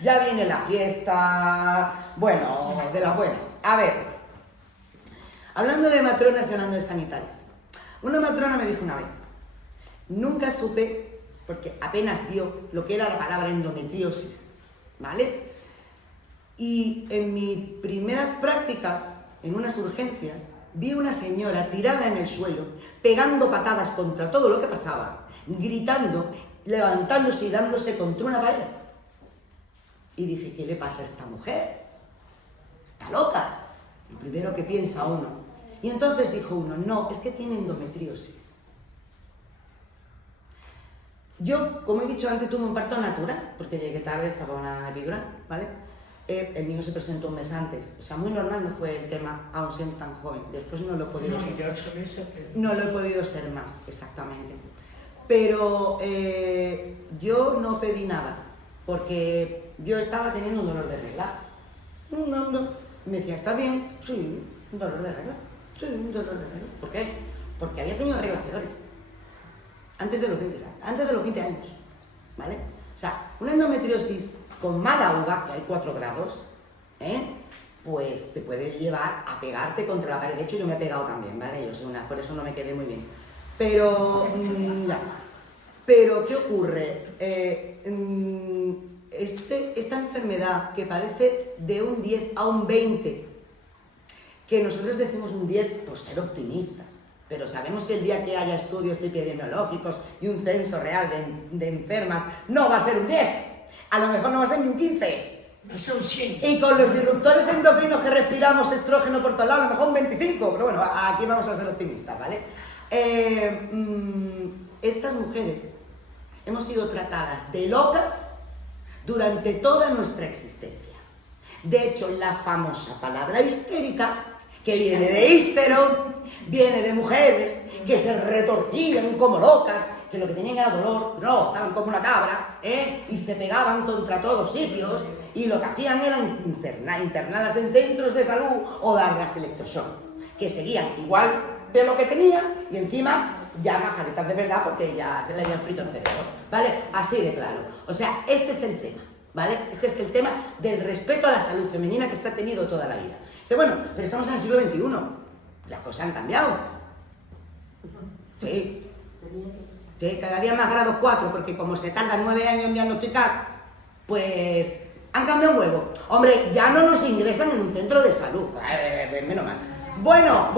ya viene la fiesta, bueno, de las buenas, a ver. Hablando de matronas y hablando de sanitarias, una matrona me dijo una vez, nunca supe, porque apenas dio lo que era la palabra endometriosis, ¿vale? Y en mis primeras prácticas, en unas urgencias, vi una señora tirada en el suelo, pegando patadas contra todo lo que pasaba, gritando, levantándose y dándose contra una pared. Y dije, ¿qué le pasa a esta mujer? ¿Está loca? Lo primero que piensa uno. Y entonces dijo uno, no, es que tiene endometriosis. Yo, como he dicho antes, tuve un parto natural, porque llegué tarde, estaba una epidural, ¿vale? El mío se presentó un mes antes, o sea, muy normal no fue el tema, aún siendo tan joven. Después no lo he podido ser. No lo he podido ser más, exactamente. Pero yo no pedí nada, porque yo estaba teniendo un dolor de regla. Me decía, ¿está bien? Sí, un dolor de regla. Sí, un dolor de regla. ¿Por qué? Porque había tenido reglas peores. Antes de los 20 años. ¿Vale? O sea, una endometriosis con mala uva, que hay 4 grados, pues te puede llevar a pegarte contra la pared. De hecho, yo me he pegado también, ¿vale? Yo soy por eso no me quedé muy bien. Pero, Pero, ¿qué ocurre? Esta enfermedad que parece de un 10 a un 20, que nosotros decimos un 10 por ser optimistas, pero sabemos que el día que haya estudios epidemiológicos y un censo real de enfermas, no va a ser un 10, a lo mejor no va a ser ni un 15. No sé, un 100. Y con los disruptores endocrinos que respiramos, estrógeno por todos lados, a lo mejor un 25, pero bueno, aquí vamos a ser optimistas, ¿vale? Estas mujeres hemos sido tratadas de locas durante toda nuestra existencia. De hecho, la famosa palabra histérica, que viene de hístero, viene de mujeres que se retorcían como locas, que lo que tenían era dolor, no, estaban como una cabra, y se pegaban contra todos sitios, y lo que hacían eran internarlas en centros de salud o darlas electroshock, que seguían igual de lo que tenían, y encima ya majaletas de verdad, porque ya se le habían frito el cerebro, ¿vale? Así de claro. O sea, este es el tema, ¿vale? Este es el tema del respeto a la salud femenina que se ha tenido toda la vida. Dice, bueno, pero estamos en el siglo XXI, las cosas han cambiado. Sí, cada día más grado 4, porque como se tardan 9 años en diagnosticar, pues han cambiado un huevo. Hombre, ya no nos ingresan en un centro de salud, menos mal. Bueno,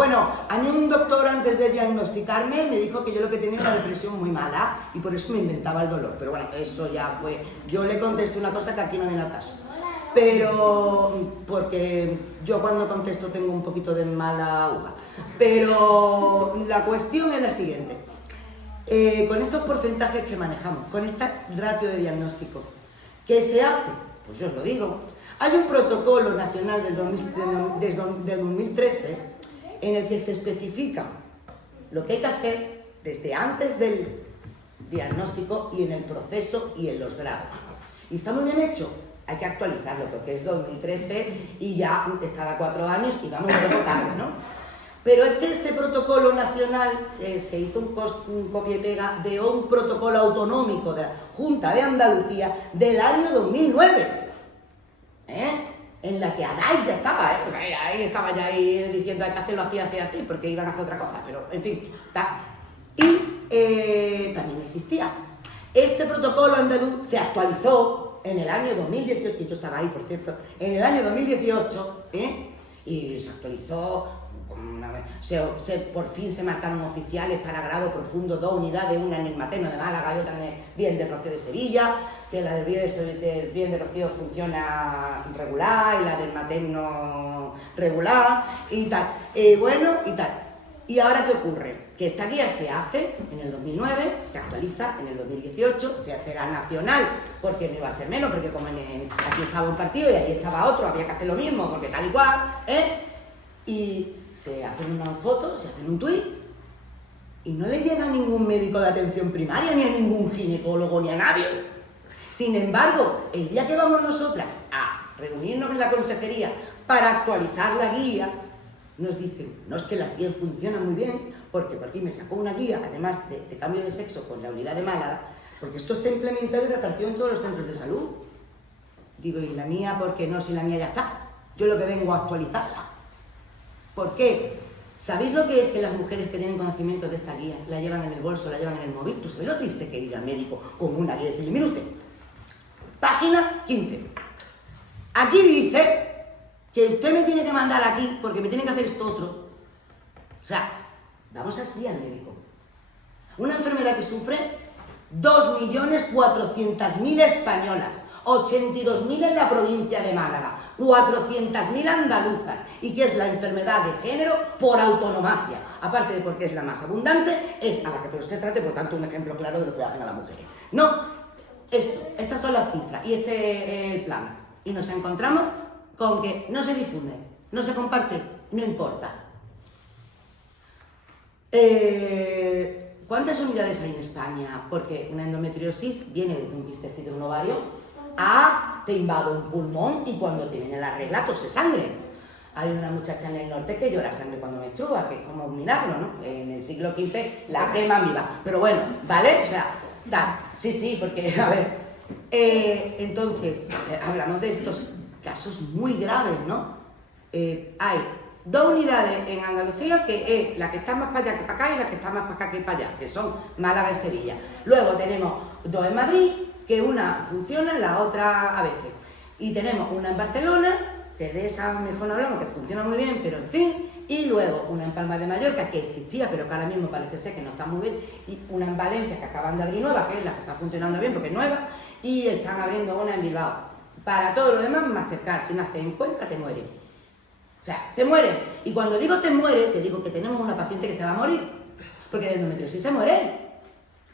a mí un doctor antes de diagnosticarme me dijo que yo lo que tenía era una depresión muy mala y por eso me inventaba el dolor, pero bueno, eso ya fue, yo le contesté una cosa que aquí no viene al caso, pero, porque yo cuando contesto tengo un poquito de mala uva, pero la cuestión es la siguiente, con estos porcentajes que manejamos, con esta ratio de diagnóstico, ¿qué se hace? Pues yo os lo digo. Hay un protocolo nacional del 2013 en el que se especifica lo que hay que hacer desde antes del diagnóstico y en el proceso y en los grados. Y está muy bien hecho, hay que actualizarlo porque es 2013 y ya es cada 4 años y vamos un poco tarde, ¿no? Pero es que este protocolo nacional se hizo un copia y pega de un protocolo autonómico de la Junta de Andalucía del año 2009. En la que Adai ya estaba, pues ahí estaba ya diciendo hay que hacerlo así, porque iban a hacer otra cosa, pero en fin, y también existía. Este protocolo andaluz se actualizó en el año 2018, y yo estaba ahí, por cierto, en el año 2018, y se actualizó por fin se marcaron oficiales para grado profundo, 2 unidades, una en el materno de Málaga y otra en el Bien de Rocío de Sevilla, que la del Bien de Rocío funciona regular y la del materno regular y tal. Bueno, y tal. ¿Y ahora qué ocurre? Que esta guía se hace en el 2009, se actualiza en el 2018, se hacerá nacional, porque no iba a ser menos, porque como aquí estaba un partido y allí estaba otro, había que hacer lo mismo, porque tal y cual, y se hacen una foto, se hacen un tuit, y no le llega a ningún médico de atención primaria, ni a ningún ginecólogo, ni a nadie. Sin embargo, el día que vamos nosotras a reunirnos en la consejería para actualizar la guía, nos dicen, no, es que las guías funcionan muy bien, porque por aquí me sacó una guía, además de cambio de sexo con la unidad de Málaga, porque esto está implementado y repartido en todos los centros de salud. Digo, ¿y la mía por qué no? Si la mía ya está. Yo lo que vengo a actualizarla. ¿Por qué? ¿Sabéis lo que es que las mujeres que tienen conocimiento de esta guía la llevan en el bolso, la llevan en el móvil? ¿Tú sabes lo triste que ir al médico con una guía y decirle, mire usted, página 15. Aquí dice que usted me tiene que mandar aquí porque me tiene que hacer esto otro. O sea, vamos así al médico. Una enfermedad que sufre 2.400.000 españolas, 82.000 en la provincia de Málaga, 400.000 andaluzas, y que es la enfermedad de género por autonomasia. Aparte de porque es la más abundante, es a la que se trate, por tanto, un ejemplo claro de lo que hacen a las mujeres. No, estas son las cifras y este es el plan. Y nos encontramos con que no se difunde, no se comparte, no importa. ¿Cuántas unidades hay en España? Porque una endometriosis viene desde un quistecito de un ovario a te invade un pulmón y cuando te viene la regla tose sangre. Hay una muchacha en el norte que llora sangre cuando menstrua, que es como un milagro, ¿no? En el siglo XV la queman viva. Pero bueno, ¿vale? O sea, tal. Sí, porque, a ver, entonces, hablamos de estos casos muy graves, ¿no? Hay 2 unidades en Andalucía, que es la que está más para allá que para acá y la que está más para acá que para allá, que son Málaga y Sevilla. Luego tenemos 2 en Madrid, que una funciona, la otra a veces. Y tenemos una en Barcelona, que de esa mejor no hablamos, que funciona muy bien, pero en fin. Y luego una en Palma de Mallorca, que existía, pero que ahora mismo parece ser que no está muy bien. Y una en Valencia, que acaban de abrir nueva, que es la que está funcionando bien porque es nueva. Y están abriendo una en Bilbao. Para todo lo demás, Mastercard, si no haces en cuenta, te mueres. O sea, te mueres. Y cuando digo te mueres, te digo que tenemos una paciente que se va a morir. Porque de endometriosis se muere.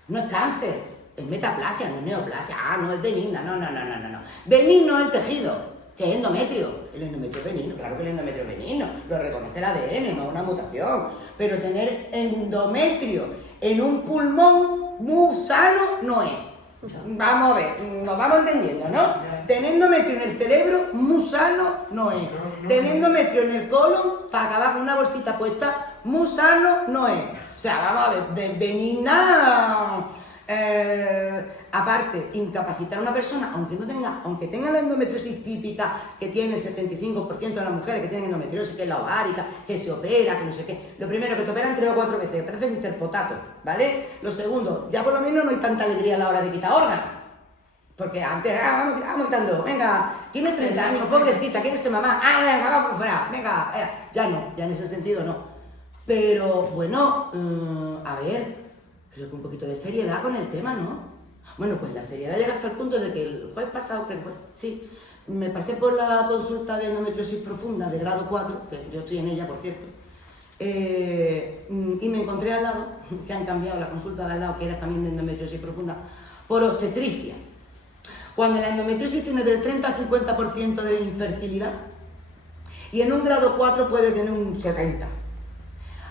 No es cáncer, es metaplasia, no es neoplasia. No es benigna, no. Benigno es el tejido, que es endometrio. El endometrio es benigno, claro que el endometrio es benigno. Lo reconoce el ADN, no es una mutación. Pero tener endometrio en un pulmón muy sano no es. Vamos a ver, nos vamos entendiendo, ¿no? Tener endometrio en el cerebro, muy sano, no es. Tener endometrio en el colon, para acabar con una bolsita puesta, muy sano, no es. O sea, vamos a ver, de benigna, aparte, incapacitar a una persona, aunque tenga la endometriosis típica, que tiene el 75% de las mujeres que tienen endometriosis, que es la ovárica, que se opera, que no sé qué. Lo primero, que te operan 3 o 4 veces, parece Mr. Potato, ¿vale? Lo segundo, ya por lo menos no hay tanta alegría a la hora de quitar órganos. Porque antes, vamos quitando, venga, tiene 30 años, pobrecita, quiere ser mamá, venga, vamos por fuera, venga, ya no, ya en ese sentido no. Pero, bueno, a ver, creo que un poquito de seriedad con el tema, ¿no? Bueno, pues la seriedad llega hasta el punto de que el jueves pasado, sí, me pasé por la consulta de endometriosis profunda de grado 4, que yo estoy en ella, por cierto, y me encontré al lado, que han cambiado la consulta de al lado, que era también de endometriosis profunda, por obstetricia. Cuando la endometriosis tiene del 30 al 50% de infertilidad, y en un grado 4 puede tener un 70%.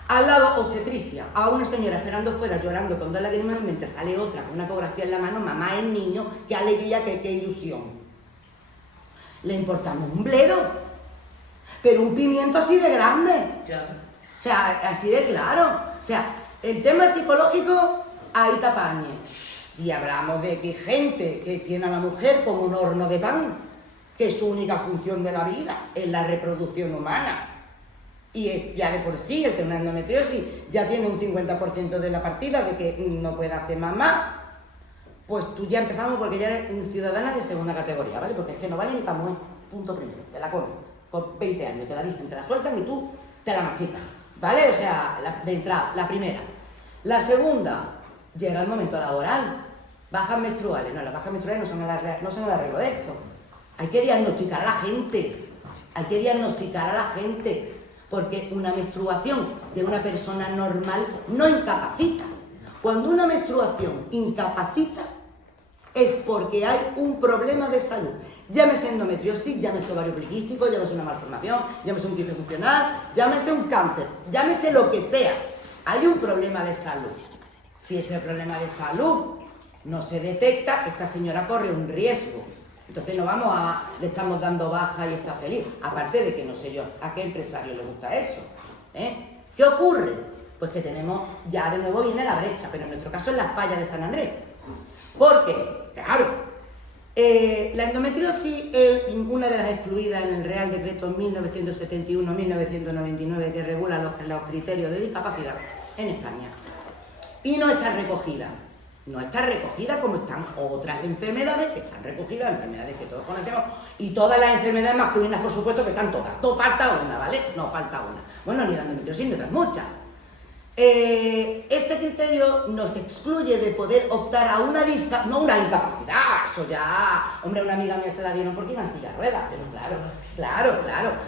Al lado, obstetricia, a una señora esperando fuera, llorando con 2 lágrimas, mientras sale otra con una ecografía en la mano, mamá es niño, qué alegría, qué ilusión. Le importamos un bledo, pero un pimiento así de grande. O sea, así de claro. O sea, el tema psicológico, ahí tapañe. Si hablamos de que gente que tiene a la mujer como un horno de pan, que su única función de la vida es la reproducción humana, y ya de por sí el tener una endometriosis ya tiene un 50% de la partida de que no pueda ser mamá, pues tú ya empezamos porque ya eres ciudadana de segunda categoría, ¿vale? Porque es que no vale ni para mujer, punto primero, te la comen, con 20 años, te la dicen, te la sueltan y tú te la mastica, ¿vale? O sea, de entrada, la primera. La segunda, llega el momento laboral. Bajas menstruales. No, las bajas menstruales no son el arreglo de esto. Hay que diagnosticar a la gente. Hay que diagnosticar a la gente. Porque una menstruación de una persona normal no incapacita. Cuando una menstruación incapacita es porque hay un problema de salud. Llámese endometriosis, llámese ovario poliquístico, llámese una malformación, llámese un quiste funcional, llámese un cáncer, llámese lo que sea. Hay un problema de salud. Si ese problema de salud no se detecta, esta señora corre un riesgo. Entonces le estamos dando baja y está feliz. Aparte de que no sé yo a qué empresario le gusta eso. ¿Qué ocurre? Pues que tenemos, ya de nuevo viene la brecha, pero en nuestro caso es la falla de San Andrés. Porque, claro, la endometriosis es una de las excluidas en el Real Decreto 1971-1999 que regula los criterios de discapacidad en España. Y no está recogida. No está recogida como están otras enfermedades que están recogidas, enfermedades que todos conocemos, y todas las enfermedades masculinas, por supuesto, que están todas. No falta una, ¿vale? No falta una. Bueno, ni la endometriosis ni otras muchas. Este criterio nos excluye de poder optar a una no una incapacidad, eso ya, hombre, una amiga mía se la dieron porque iba en silla de ruedas, pero claro,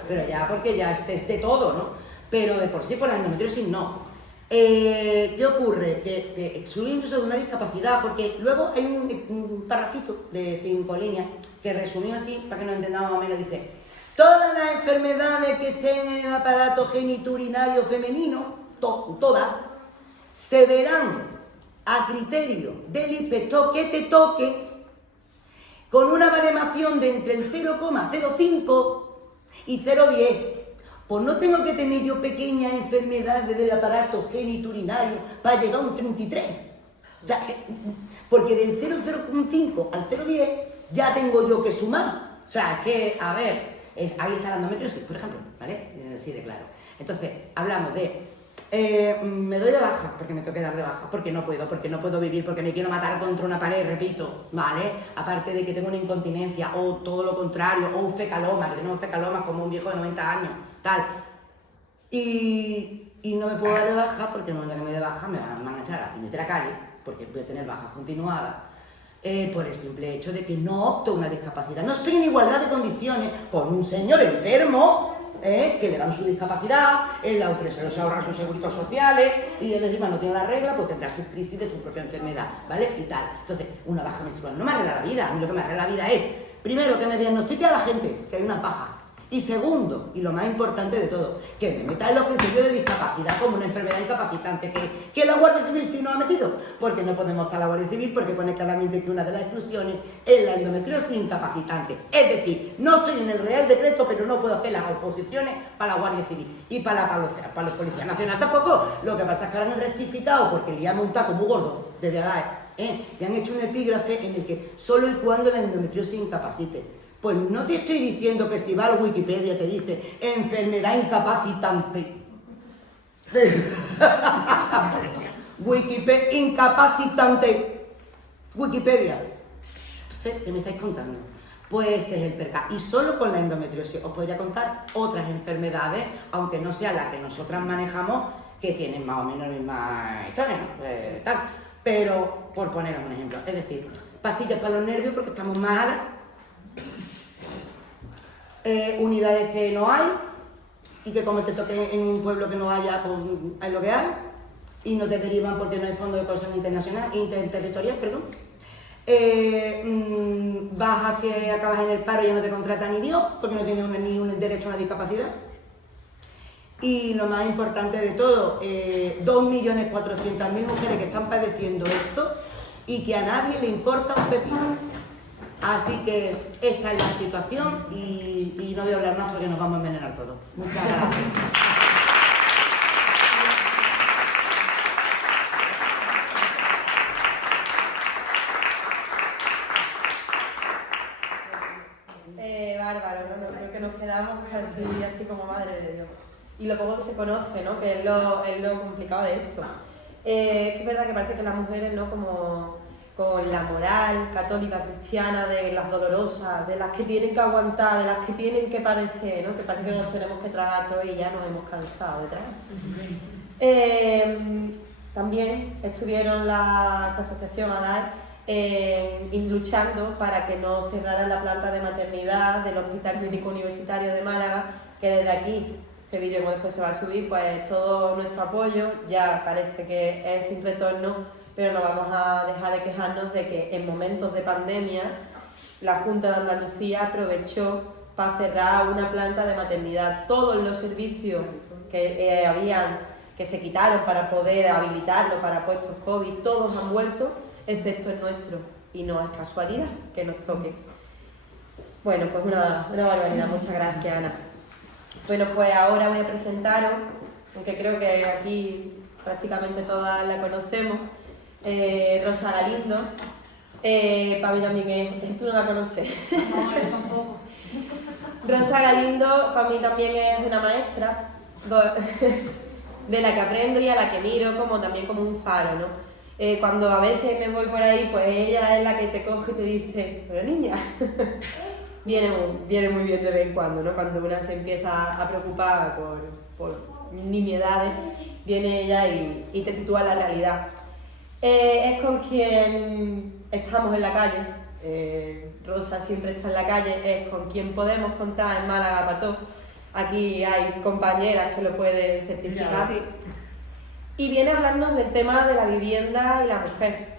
pero ya porque ya es de todo, ¿no? Pero de por sí por la endometriosis no. ¿Qué ocurre? Que te excluyen eso de una discapacidad, porque luego hay un parrafito de 5 líneas que resumido así, para que nos entendamos más o menos, dice: todas las enfermedades que estén en el aparato genitourinario femenino, todas, se verán a criterio del inspector que te toque con una baremación de entre el 0,05 y 0,10. Pues no tengo que tener yo pequeñas enfermedades del aparato genitourinario para llegar a un 33. O sea, porque del 0,05 al 0,10 ya tengo yo que sumar. O sea, es que, a ver, ahí está la endometriosis, por ejemplo, ¿vale? Así de claro. Entonces, hablamos de me doy de baja, porque me tengo que dar de baja, porque no puedo vivir, porque me quiero matar contra una pared, repito, ¿vale? Aparte de que tengo una incontinencia, o todo lo contrario, o un fecaloma, que tenemos fecalomas como un viejo de 90 años, tal. Y no me puedo dar de baja, porque en el momento que me dé de baja me van a echar a la puñetera calle, porque voy a tener bajas continuadas, por el simple hecho de que no opto una discapacidad. No estoy en igualdad de condiciones con un señor enfermo, que le dan su discapacidad, él se ahorra sus seguros sociales y él encima no tiene la regla, pues tendrá su crisis de su propia enfermedad, ¿vale? Y tal. Entonces, una baja menstrual no me arregla la vida. A mí lo que me arregla la vida es, primero, que me diagnostique a la gente que hay unas bajas. Y segundo, y lo más importante de todo, que me meta en los criterios de discapacidad como una enfermedad incapacitante, que la Guardia Civil sí nos ha metido, porque no podemos estar la Guardia Civil, porque pone claramente que una de las exclusiones es la endometriosis incapacitante. Es decir, no estoy en el Real Decreto, pero no puedo hacer las oposiciones para la Guardia Civil y para los Policías Nacionales tampoco. Lo que pasa es que ahora han rectificado, porque le han montado muy gordo desde edad, y han hecho un epígrafe en el que solo y cuando la endometriosis incapacite. Pues no te estoy diciendo que si va a la Wikipedia te dice enfermedad incapacitante. Wikipedia, incapacitante. Wikipedia. ¿Qué me estáis contando? Pues es el perca. Y solo con la endometriosis os podría contar otras enfermedades, aunque no sean las que nosotras manejamos, que tienen más o menos la misma historia, ¿no? Tal. Pero, por poneros un ejemplo, es decir, pastillas para los nervios porque estamos malas, unidades que no hay, y que como te toque en un pueblo que no haya, pues hay lo que hay, y no te derivan porque no hay fondo de cohesión interterritorial, perdón. Bajas que acabas en el paro y ya no te contrata ni Dios, porque no tienes ni un derecho a una discapacidad. Y lo más importante de todo, 2.400.000 mujeres que están padeciendo esto y que a nadie le importa un pepino. Así que esta es la situación y no voy a hablar más porque nos vamos a envenenar todos. Muchas gracias. Bárbaro, ¿no? Creo que nos quedamos así como madre de Dios. Y lo poco que se conoce, ¿no? Que es lo complicado de esto. Es verdad que parece que las mujeres, ¿no? Como con la moral católica cristiana de las dolorosas, de las que tienen que aguantar, de las que tienen que padecer, ¿no? Que parece que nos tenemos que tragar todo y ya nos hemos cansado de tragar. También estuvieron esta asociación ADAE luchando para que no cerraran la planta de maternidad del Hospital Clínico Universitario de Málaga, que desde aquí, este vídeo como después se va a subir, pues todo nuestro apoyo, ya parece que es sin retorno, pero no vamos a dejar de quejarnos de que en momentos de pandemia la Junta de Andalucía aprovechó para cerrar una planta de maternidad. Todos los servicios que se quitaron para poder habilitarlo para puestos COVID, todos han vuelto, excepto el nuestro, y no es casualidad que nos toque. Bueno, pues una barbaridad. Muchas gracias, Ana. Bueno, pues ahora voy a presentaros, aunque creo que aquí prácticamente todas la conocemos, Rosa Galindo. Para mí también, tú no la conoces. No, yo tampoco. Rosa Galindo para mí también es una maestra de la que aprendo y a la que miro también como un faro, ¿no? Cuando a veces me voy por ahí, pues ella es la que te coge y te dice, pero niña, viene muy bien de vez en cuando, ¿no? Cuando una se empieza a preocupar por nimiedades, viene ella y te sitúa en la realidad. Es con quien estamos en la calle, Rosa siempre está en la calle, es con quien podemos contar en Málaga para todo. Aquí hay compañeras que lo pueden certificar. Y viene a hablarnos del tema de la vivienda y la mujer.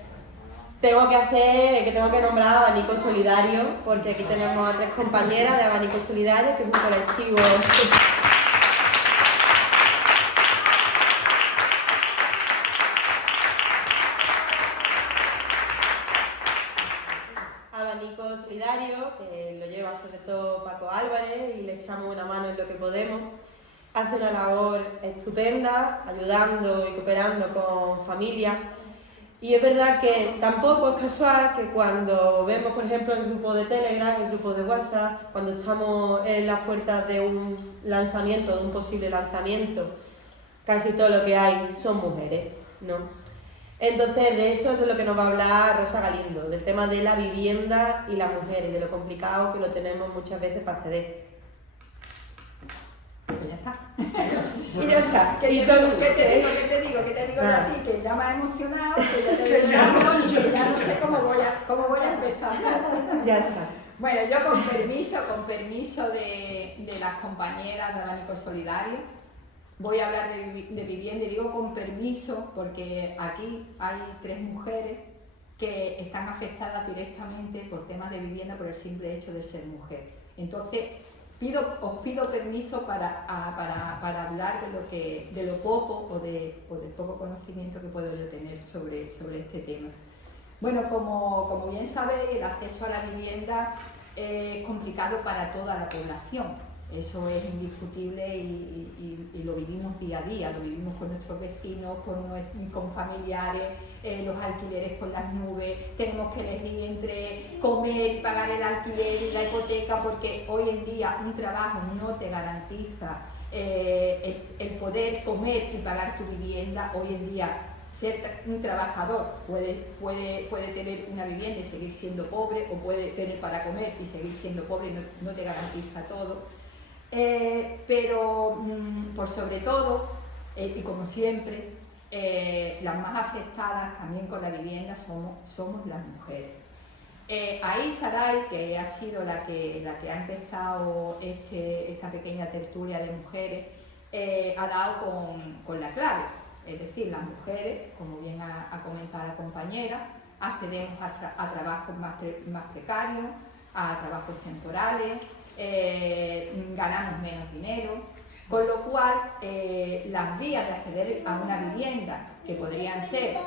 Tengo que nombrar a Abanico Solidario, porque aquí tenemos a 3 compañeras de Abanico Solidario, que es un colectivo que lo lleva sobre todo Paco Álvarez y le echamos una mano en lo que podemos. Hace una labor estupenda, ayudando y cooperando con familias. Y es verdad que tampoco es casual que cuando vemos, por ejemplo, el grupo de Telegram, el grupo de WhatsApp, cuando estamos en las puertas de un lanzamiento, de un posible lanzamiento, casi todo lo que hay son mujeres, ¿no? Entonces, de eso es de lo que nos va a hablar Rosa Galindo, del tema de la vivienda y las mujeres, de lo complicado que lo tenemos muchas veces para acceder. Pues ya está. Y ya está. ¿Qué te digo a ti? Que ya me ha emocionado, que ya te digo que ya no sé cómo voy a empezar. Ya está. Bueno, yo con permiso de las compañeras de Abanico Solidario, voy a hablar de vivienda, y digo con permiso porque aquí hay 3 mujeres que están afectadas directamente por temas de vivienda por el simple hecho de ser mujer. Entonces, os pido permiso para hablar de lo poco o del poco conocimiento que puedo yo tener sobre este tema. Bueno, como bien sabéis, el acceso a la vivienda es complicado para toda la población. Eso es indiscutible y lo vivimos día a día, lo vivimos con nuestros vecinos, con familiares, los alquileres por las nubes, tenemos que elegir entre comer y pagar el alquiler y la hipoteca, porque hoy en día un trabajo no te garantiza el poder comer y pagar tu vivienda. Hoy en día ser un trabajador puede tener una vivienda y seguir siendo pobre, o puede tener para comer y seguir siendo pobre, no te garantiza todo. Pero por sobre todo, y como siempre, las más afectadas también con la vivienda somos las mujeres. Ahí Saray, que ha sido la que ha empezado esta pequeña tertulia de mujeres, ha dado con la clave. Es decir, las mujeres, como bien ha comentado la compañera, accedemos a trabajos más precarios, a trabajos temporales, ganamos menos dinero, con lo cual las vías de acceder a una vivienda, que podrían ser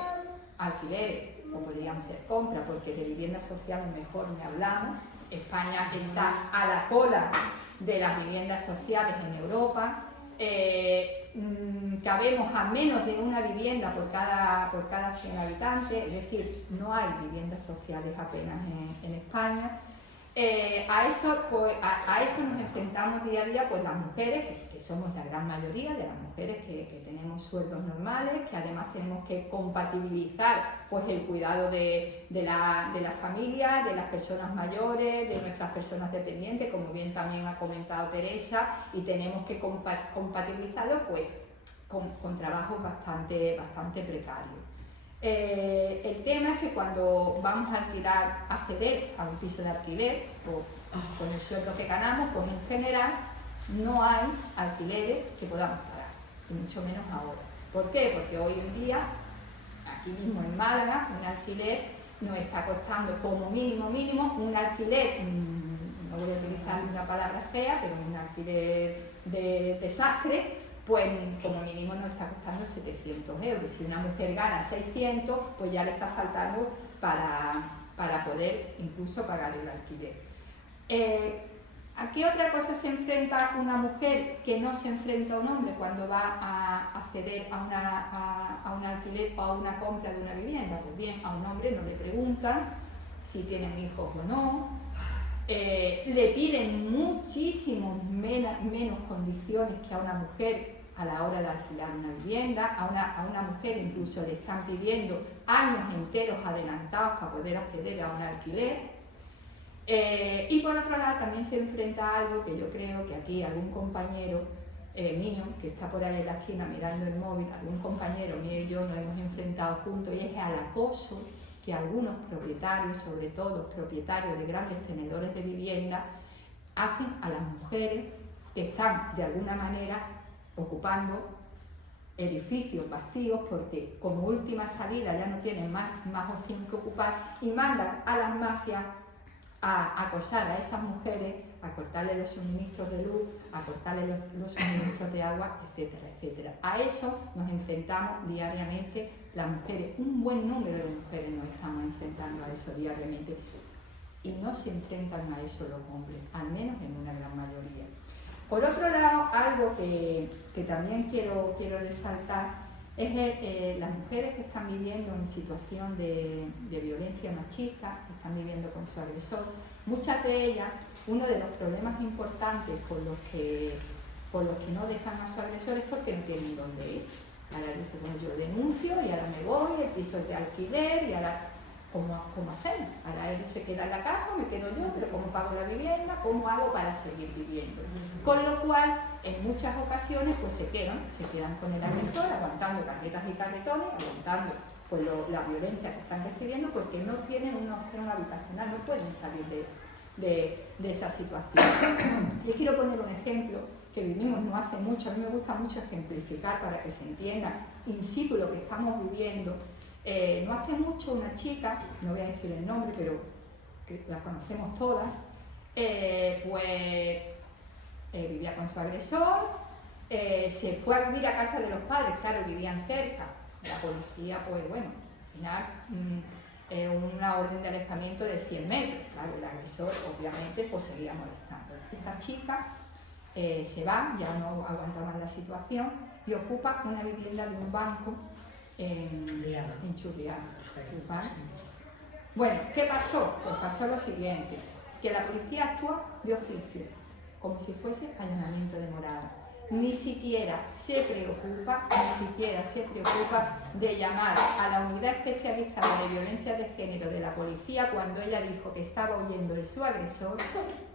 alquileres o podrían ser compras, porque de vivienda social mejor ni hablamos. España está a la cola de las viviendas sociales en Europa. Cabemos a menos de una vivienda por cada 100 habitantes, es decir, no hay viviendas sociales apenas en España. A eso nos enfrentamos día a día pues las mujeres, que somos la gran mayoría de las mujeres que tenemos sueldos normales, que además tenemos que compatibilizar pues el cuidado de la familia, de las personas mayores, de nuestras personas dependientes, como bien también ha comentado Teresa, y tenemos que compatibilizarlo pues con trabajos bastante precarios. El tema es que cuando vamos a acceder a un piso de alquiler, con el sueldo que ganamos, pues en general no hay alquileres que podamos pagar, y mucho menos ahora. ¿Por qué? Porque hoy en día, aquí mismo en Málaga, un alquiler nos está costando como mínimo, un alquiler, no voy a utilizar una palabra fea, pero un alquiler de desastre, pues como mínimo nos está costando 700 euros. Si una mujer gana 600, pues ya le está faltando para poder incluso pagar el alquiler. ¿A qué otra cosa se enfrenta una mujer que no se enfrenta a un hombre cuando va a acceder a un alquiler o a una compra de una vivienda? Pues bien, a un hombre no le preguntan si tienen hijos o no, le piden muchísimo menos condiciones que a una mujer a la hora de alquilar una vivienda. A una mujer incluso le están pidiendo años enteros adelantados para poder acceder a un alquiler. Y por otro lado también se enfrenta a algo que yo creo que aquí algún compañero mío que está por ahí en la esquina mirando el móvil, algún compañero mío y yo nos hemos enfrentado juntos, y es al acoso que algunos propietarios, sobre todo propietarios de grandes tenedores de vivienda, hacen a las mujeres que están de alguna manera ocupando edificios vacíos, porque como última salida ya no tienen más opción que ocupar, y mandan a las mafias a acosar a esas mujeres, a cortarle los suministros de luz, a cortarle los suministros de agua, etcétera, etcétera. A eso nos enfrentamos diariamente las mujeres. Un buen número de mujeres nos estamos enfrentando a eso diariamente, y no se enfrentan a eso los hombres, al menos en una gran mayoría. Por otro lado, algo que también quiero resaltar es las mujeres que están viviendo en situación de violencia machista, que están viviendo con su agresor. Muchas de ellas, uno de los problemas importantes por los que no dejan a su agresor es porque no tienen dónde ir. Ahora dicen, bueno, yo denuncio y ahora me voy, el piso es de alquiler, y ahora, ¿cómo hacemos? Ahora él se queda en la casa, me quedo yo, pero ¿cómo pago la vivienda? ¿Cómo hago para seguir viviendo? Con lo cual, en muchas ocasiones, pues se quedan con el agresor, aguantando carretas y carretones, aguantando pues, la violencia que están recibiendo, porque no tienen una opción habitacional, no pueden salir de esa situación. Yo quiero poner un ejemplo que vivimos no hace mucho. A mí me gusta mucho ejemplificar para que se entienda in situ lo que estamos viviendo. No hace mucho una chica, no voy a decir el nombre, pero que la conocemos todas, vivía con su agresor, se fue a vivir a casa de los padres, claro, vivían cerca. La policía, pues bueno, al final una orden de alejamiento de 100 metros, claro, el agresor obviamente pues seguía molestando. Esta chica se va, ya no aguanta más la situación, y ocupa una vivienda de un banco en Churriana. ¿Vale? Bueno, ¿qué pasó? Pues pasó lo siguiente, que la policía actuó de oficio, como si fuese allanamiento de morada. Ni siquiera se preocupa de llamar a la unidad especializada de violencia de género de la policía cuando ella dijo que estaba huyendo de su agresor,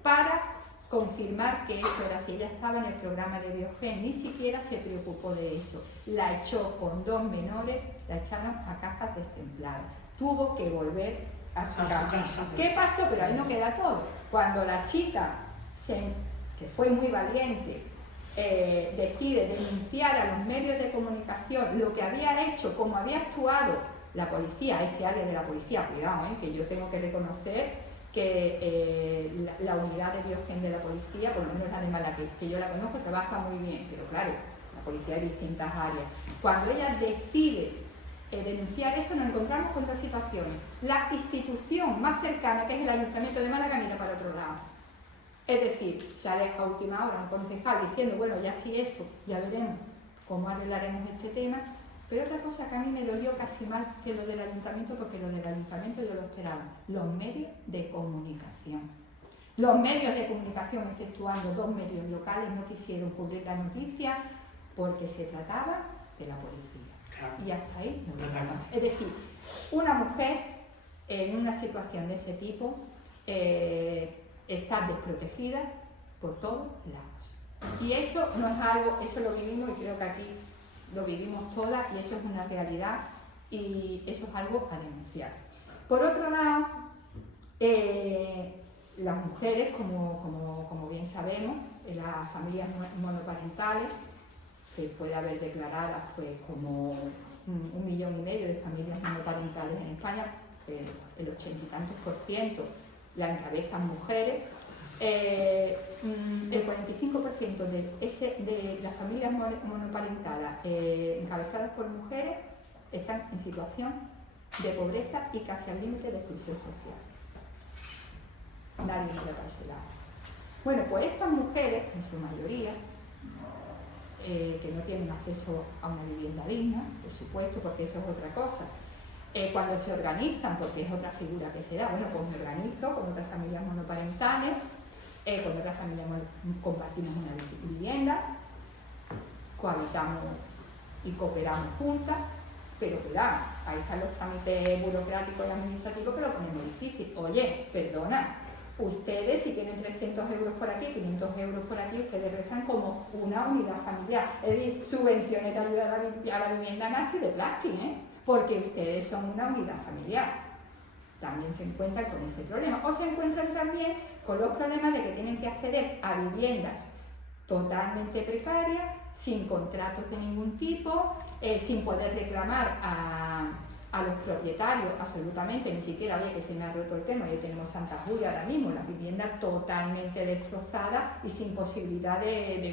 para confirmar que eso era así. Ella estaba en el programa de Biogen, ni siquiera se preocupó de eso. La echó con 2 menores, la echaron a cajas destempladas. Tuvo que volver a su casa. ¿Qué pasó? Pero ahí no queda todo. Cuando la chica, que fue muy valiente, decide denunciar a los medios de comunicación lo que había hecho, cómo había actuado la policía, ese área de la policía, cuidado, que yo tengo que reconocer que la unidad de Biogen de la policía, por lo menos la de Málaga, que yo la conozco, trabaja muy bien, pero claro, la policía hay distintas áreas. Cuando ella decide denunciar eso, nos encontramos con 2 situaciones. La institución más cercana, que es el Ayuntamiento de Málaga, mira para otro lado. Es decir, sale a última hora un concejal diciendo, bueno, ya sí eso, ya veremos cómo arreglaremos este tema. Pero otra cosa que a mí me dolió casi más que lo del ayuntamiento, porque lo del ayuntamiento yo lo esperaba, los medios de comunicación. Los medios de comunicación, exceptuando 2 medios locales, no quisieron cubrir la noticia porque se trataba de la policía. Claro. Y hasta ahí no llegamos. Es decir, una mujer en una situación de ese tipo está desprotegida por todos lados. Y eso no es algo, eso lo vivimos y creo que aquí lo vivimos todas y eso es una realidad y eso es algo a denunciar. Por otro lado, las mujeres, como bien sabemos, en las familias monoparentales, que puede haber declaradas pues, como 1,5 millones de familias monoparentales en España, el 80 y tantos % la encabezan mujeres. El 45% de las familias monoparentales encabezadas por mujeres están en situación de pobreza y casi al límite de exclusión social. Nadie mira para ese lado. Bueno, pues estas mujeres, en su mayoría, que no tienen acceso a una vivienda digna, por supuesto, porque eso es otra cosa. Cuando se organizan, porque es otra figura que se da, bueno, pues me organizo con otras familias monoparentales, con otras familias compartimos una vivienda, cohabitamos y cooperamos juntas, pero cuidado, ahí están los trámites burocráticos y administrativos que lo ponen muy difícil. Oye, perdona, ustedes si tienen 300 euros por aquí, 500 euros por aquí, ustedes rezan como una unidad familiar. Es decir, subvenciones de ayuda a la vivienda nasty de plástico, porque ustedes son una unidad familiar. También se encuentran con ese problema. O se encuentran también con los problemas de que tienen que acceder a viviendas totalmente precarias, sin contratos de ningún tipo, sin poder reclamar a los propietarios absolutamente, ni siquiera, oye, que se me ha roto el tema, ya tenemos Santa Julia ahora mismo, las viviendas totalmente destrozadas y sin posibilidad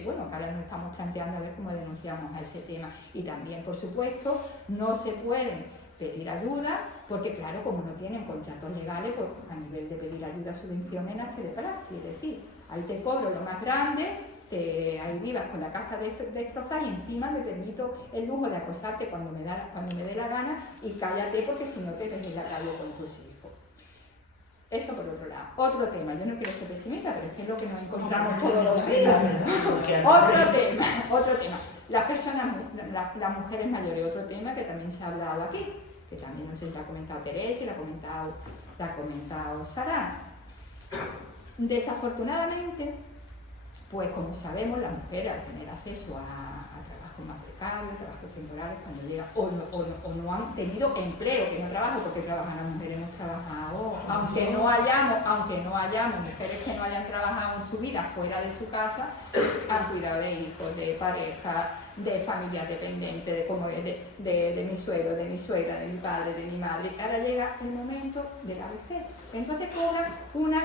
bueno, que ahora nos estamos planteando a ver cómo denunciamos a ese tema. Y también, por supuesto, no se pueden pedir ayuda, porque claro, como no tienen contratos legales, pues a nivel de pedir ayuda, subvenciones, nace de plástico, es decir, ahí te cobro lo más grande, ahí vivas con la casa destrozada y encima me permito el lujo de acosarte cuando me dé la gana y cállate porque si no te ves en la calle con tus hijos. Eso por otro lado. Otro tema, yo no quiero ser pesimista, pero es que es lo que nos encontramos todos los días. Otro tema. Las personas, las mujeres mayores, otro tema que también se ha hablado aquí, que también no sé si la ha comentado Teresa y la ha comentado Sara. Desafortunadamente, pues como sabemos, las mujeres al tener acceso a trabajos más precarios, trabajos temporales, cuando llegan, o no han tenido empleo, que no trabajan porque trabajan las mujeres, hemos trabajado, aunque no hayamos mujeres que no hayan trabajado en su vida fuera de su casa, han cuidado de hijos, de pareja, de familias dependientes, de mi suegro, de mi suegra, de mi padre, de mi madre. Ahora llega el momento de la vejez. Entonces cobran una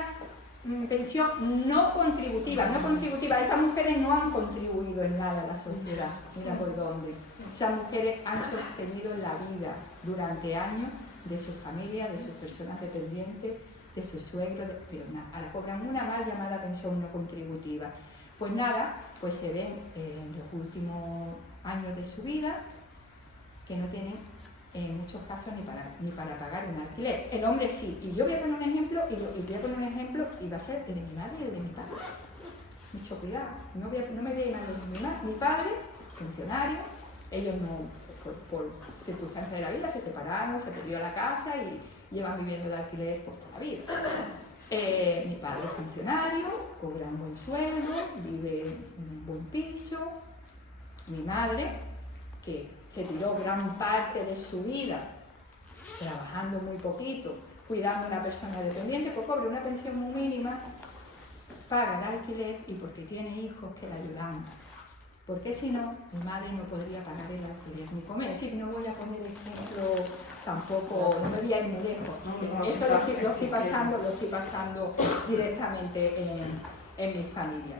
pensión no contributiva. Esas mujeres no han contribuido en nada a la sociedad, mira por dónde. Esas mujeres han sostenido la vida durante años de sus familias, de sus personas dependientes, de sus suegros, pero nada, ahora cobran una mal llamada pensión no contributiva. Pues nada, pues se ven en los últimos años de su vida que no tienen en muchos casos ni para pagar un alquiler. El hombre sí, y yo voy a poner un ejemplo, y va a ser el de mi madre y el de mi padre. Mucho cuidado, no me voy a ir a mi padre, funcionario, ellos no, por circunstancias de la vida, se separaron, se perdió la casa y llevan viviendo de alquiler por toda la vida. Mi padre es funcionario, cobra un buen sueldo, vive en un buen piso. Mi madre, que se tiró gran parte de su vida trabajando muy poquito, cuidando a una persona dependiente, pues cobra una pensión muy mínima, paga el alquiler y porque tiene hijos que la ayudan. Porque si no, mi madre no podría pagar el alquiler ni comer. Es decir, no voy a poner ejemplo tampoco, no me voy a ir muy lejos. Eso lo estoy pasando directamente en mi familia.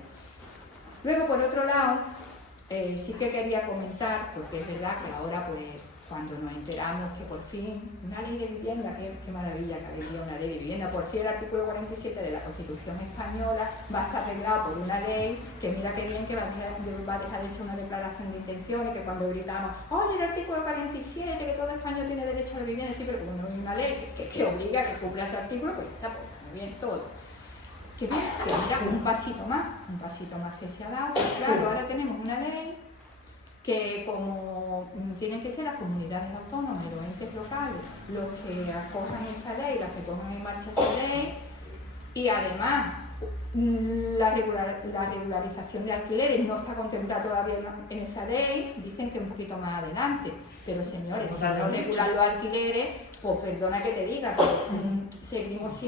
Luego, por otro lado, sí que quería comentar, porque es verdad que ahora, pues, cuando nos enteramos que por fin, una ley de vivienda, qué maravilla que había una ley de vivienda, por fin el artículo 47 de la Constitución Española va a estar arreglado por una ley que mira qué bien que va a dejar de ser una declaración de intenciones, que cuando gritamos, oye, el artículo 47, que todo español tiene derecho a la vivienda, sí, pero como no hay una ley que obliga a que cumpla ese artículo, pues está muy bien todo. que mira, un pasito más que se ha dado. Claro, ahora tenemos una ley que como tienen que ser las comunidades autónomas y los entes locales los que acojan esa ley, las que pongan en marcha esa ley, y además la regularización de alquileres no está contemplada todavía en esa ley, dicen que un poquito más adelante, pero señores, si no regulan los alquileres, pues perdona que te diga, pero seguimos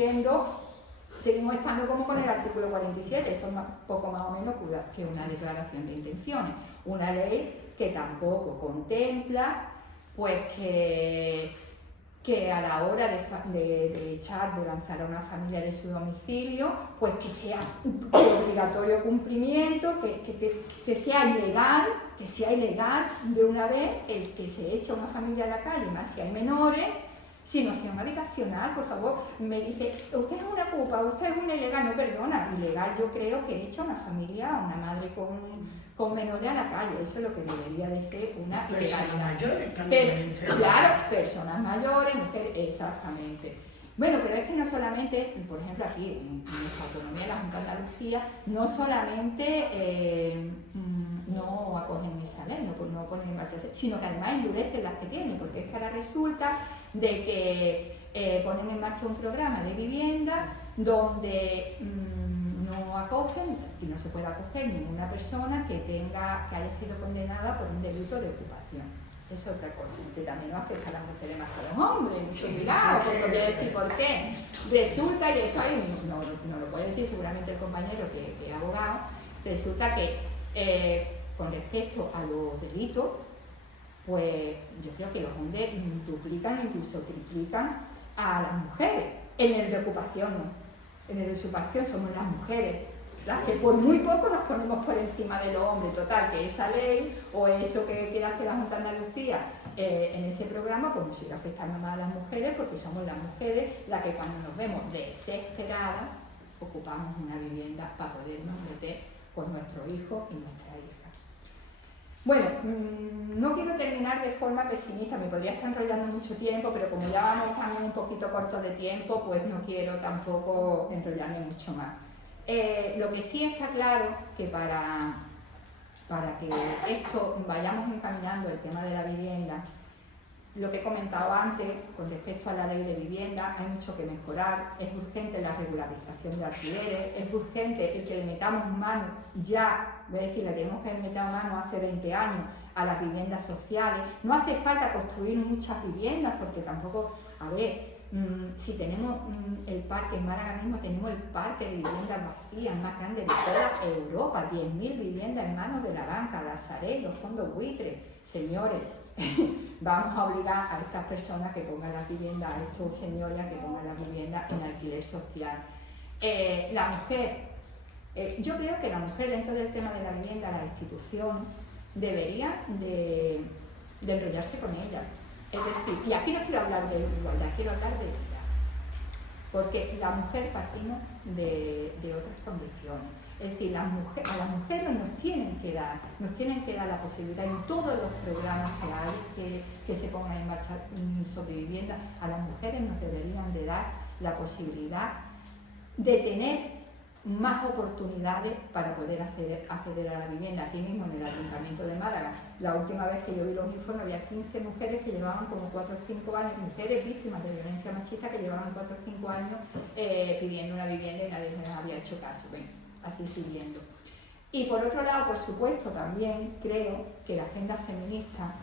estando como con el artículo 47, eso es poco más o menos que una declaración de intenciones, una ley que tampoco contempla pues que a la hora de echar, de lanzar a una familia de su domicilio, pues que sea de obligatorio cumplimiento, que sea ilegal de una vez el que se echa a una familia a la calle, más si hay menores, sin opción habitacional. Por favor, me dice, usted es una culpa, usted es una ilegal. No, perdona, ilegal yo creo que echa a una familia, a una madre con menores a la calle, eso es lo que debería de ser una ilegalidad. Claro, personas mayores, mujeres, exactamente. Bueno, pero es que no solamente, por ejemplo aquí en nuestra autonomía, la Junta de Andalucía, no solamente no acogen esa ley, no ponen en marcha, sino que además endurecen las que tienen, porque es que ahora resulta de que ponen en marcha un programa de vivienda donde no acogen y no se puede acoger ninguna persona que haya sido condenada por un delito de ocupación. Es otra cosa, que también no afecta a las mujeres más que a los hombres, mucho cuidado, porque voy a decir por qué. Resulta, y eso ahí no lo puede decir seguramente el compañero que es abogado, resulta que con respecto a los delitos, pues yo creo que los hombres duplican o incluso triplican a las mujeres. En el de ocupación no. En el de ocupación somos las mujeres las que por muy poco nos ponemos por encima de los hombres. Total, que esa ley o eso que quiere hacer la Junta de Andalucía en ese programa, pues nos sigue afectando más a las mujeres, porque somos las mujeres las que cuando nos vemos desesperadas ocupamos una vivienda para podernos meter con nuestros hijos y nuestras hijas. Bueno, no quiero terminar de forma pesimista, me podría estar enrollando mucho tiempo, pero como ya vamos también un poquito cortos de tiempo, pues no quiero tampoco enrollarme mucho más. Lo que sí está claro que para que esto vayamos encaminando el tema de la vivienda, lo que he comentado antes con respecto a la ley de vivienda, hay mucho que mejorar, es urgente la regularización de alquileres, es urgente el que le metamos mano ya, voy a decir, le tenemos que meter mano hace 20 años a las viviendas sociales. No hace falta construir muchas viviendas porque tampoco, a ver, si tenemos el parque, en Málaga mismo tenemos el parque de viviendas vacías más grande de toda Europa, 10.000 viviendas en manos de la banca, la Sareb, los fondos buitres. Señores, vamos a obligar a estas personas que pongan las viviendas, a estos señores que pongan las viviendas en alquiler social. La mujer, yo creo que la mujer dentro del tema de la vivienda, la institución, debería de enrollarse con ella. Es decir, y aquí no quiero hablar de igualdad, quiero hablar de equidad, porque la mujer partimos de otras condiciones. Es decir, a las mujeres nos tienen que dar la posibilidad en todos los programas que hay que se pongan en marcha sobre vivienda, a las mujeres nos deberían de dar la posibilidad de tener más oportunidades para poder acceder a la vivienda. Aquí mismo en el Ayuntamiento de Málaga, la última vez que yo vi los informes había 15 mujeres que llevaban como 4 o 5 años, mujeres víctimas de violencia machista que llevaban 4 o 5 años pidiendo una vivienda y nadie les había hecho caso. Bueno, así siguiendo. Y por otro lado, por supuesto, también creo que la agenda feminista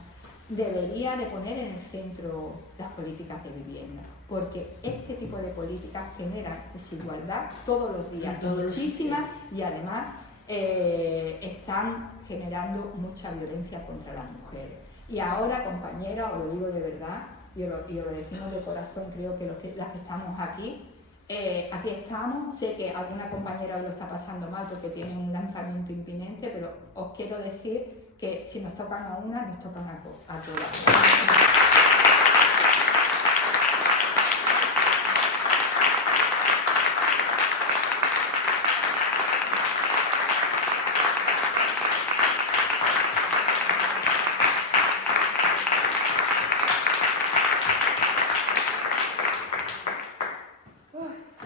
debería de poner en el centro las políticas de vivienda, porque este tipo de políticas generan desigualdad todos los días, muchísimas, y además están generando mucha violencia contra las mujeres. Y ahora, compañeras, os lo digo de verdad, y os lo decimos de corazón, creo que las que estamos aquí estamos. Sé que alguna compañera hoy lo está pasando mal porque tiene un lanzamiento inminente, pero os quiero decir que si nos tocan a una, nos tocan a todas.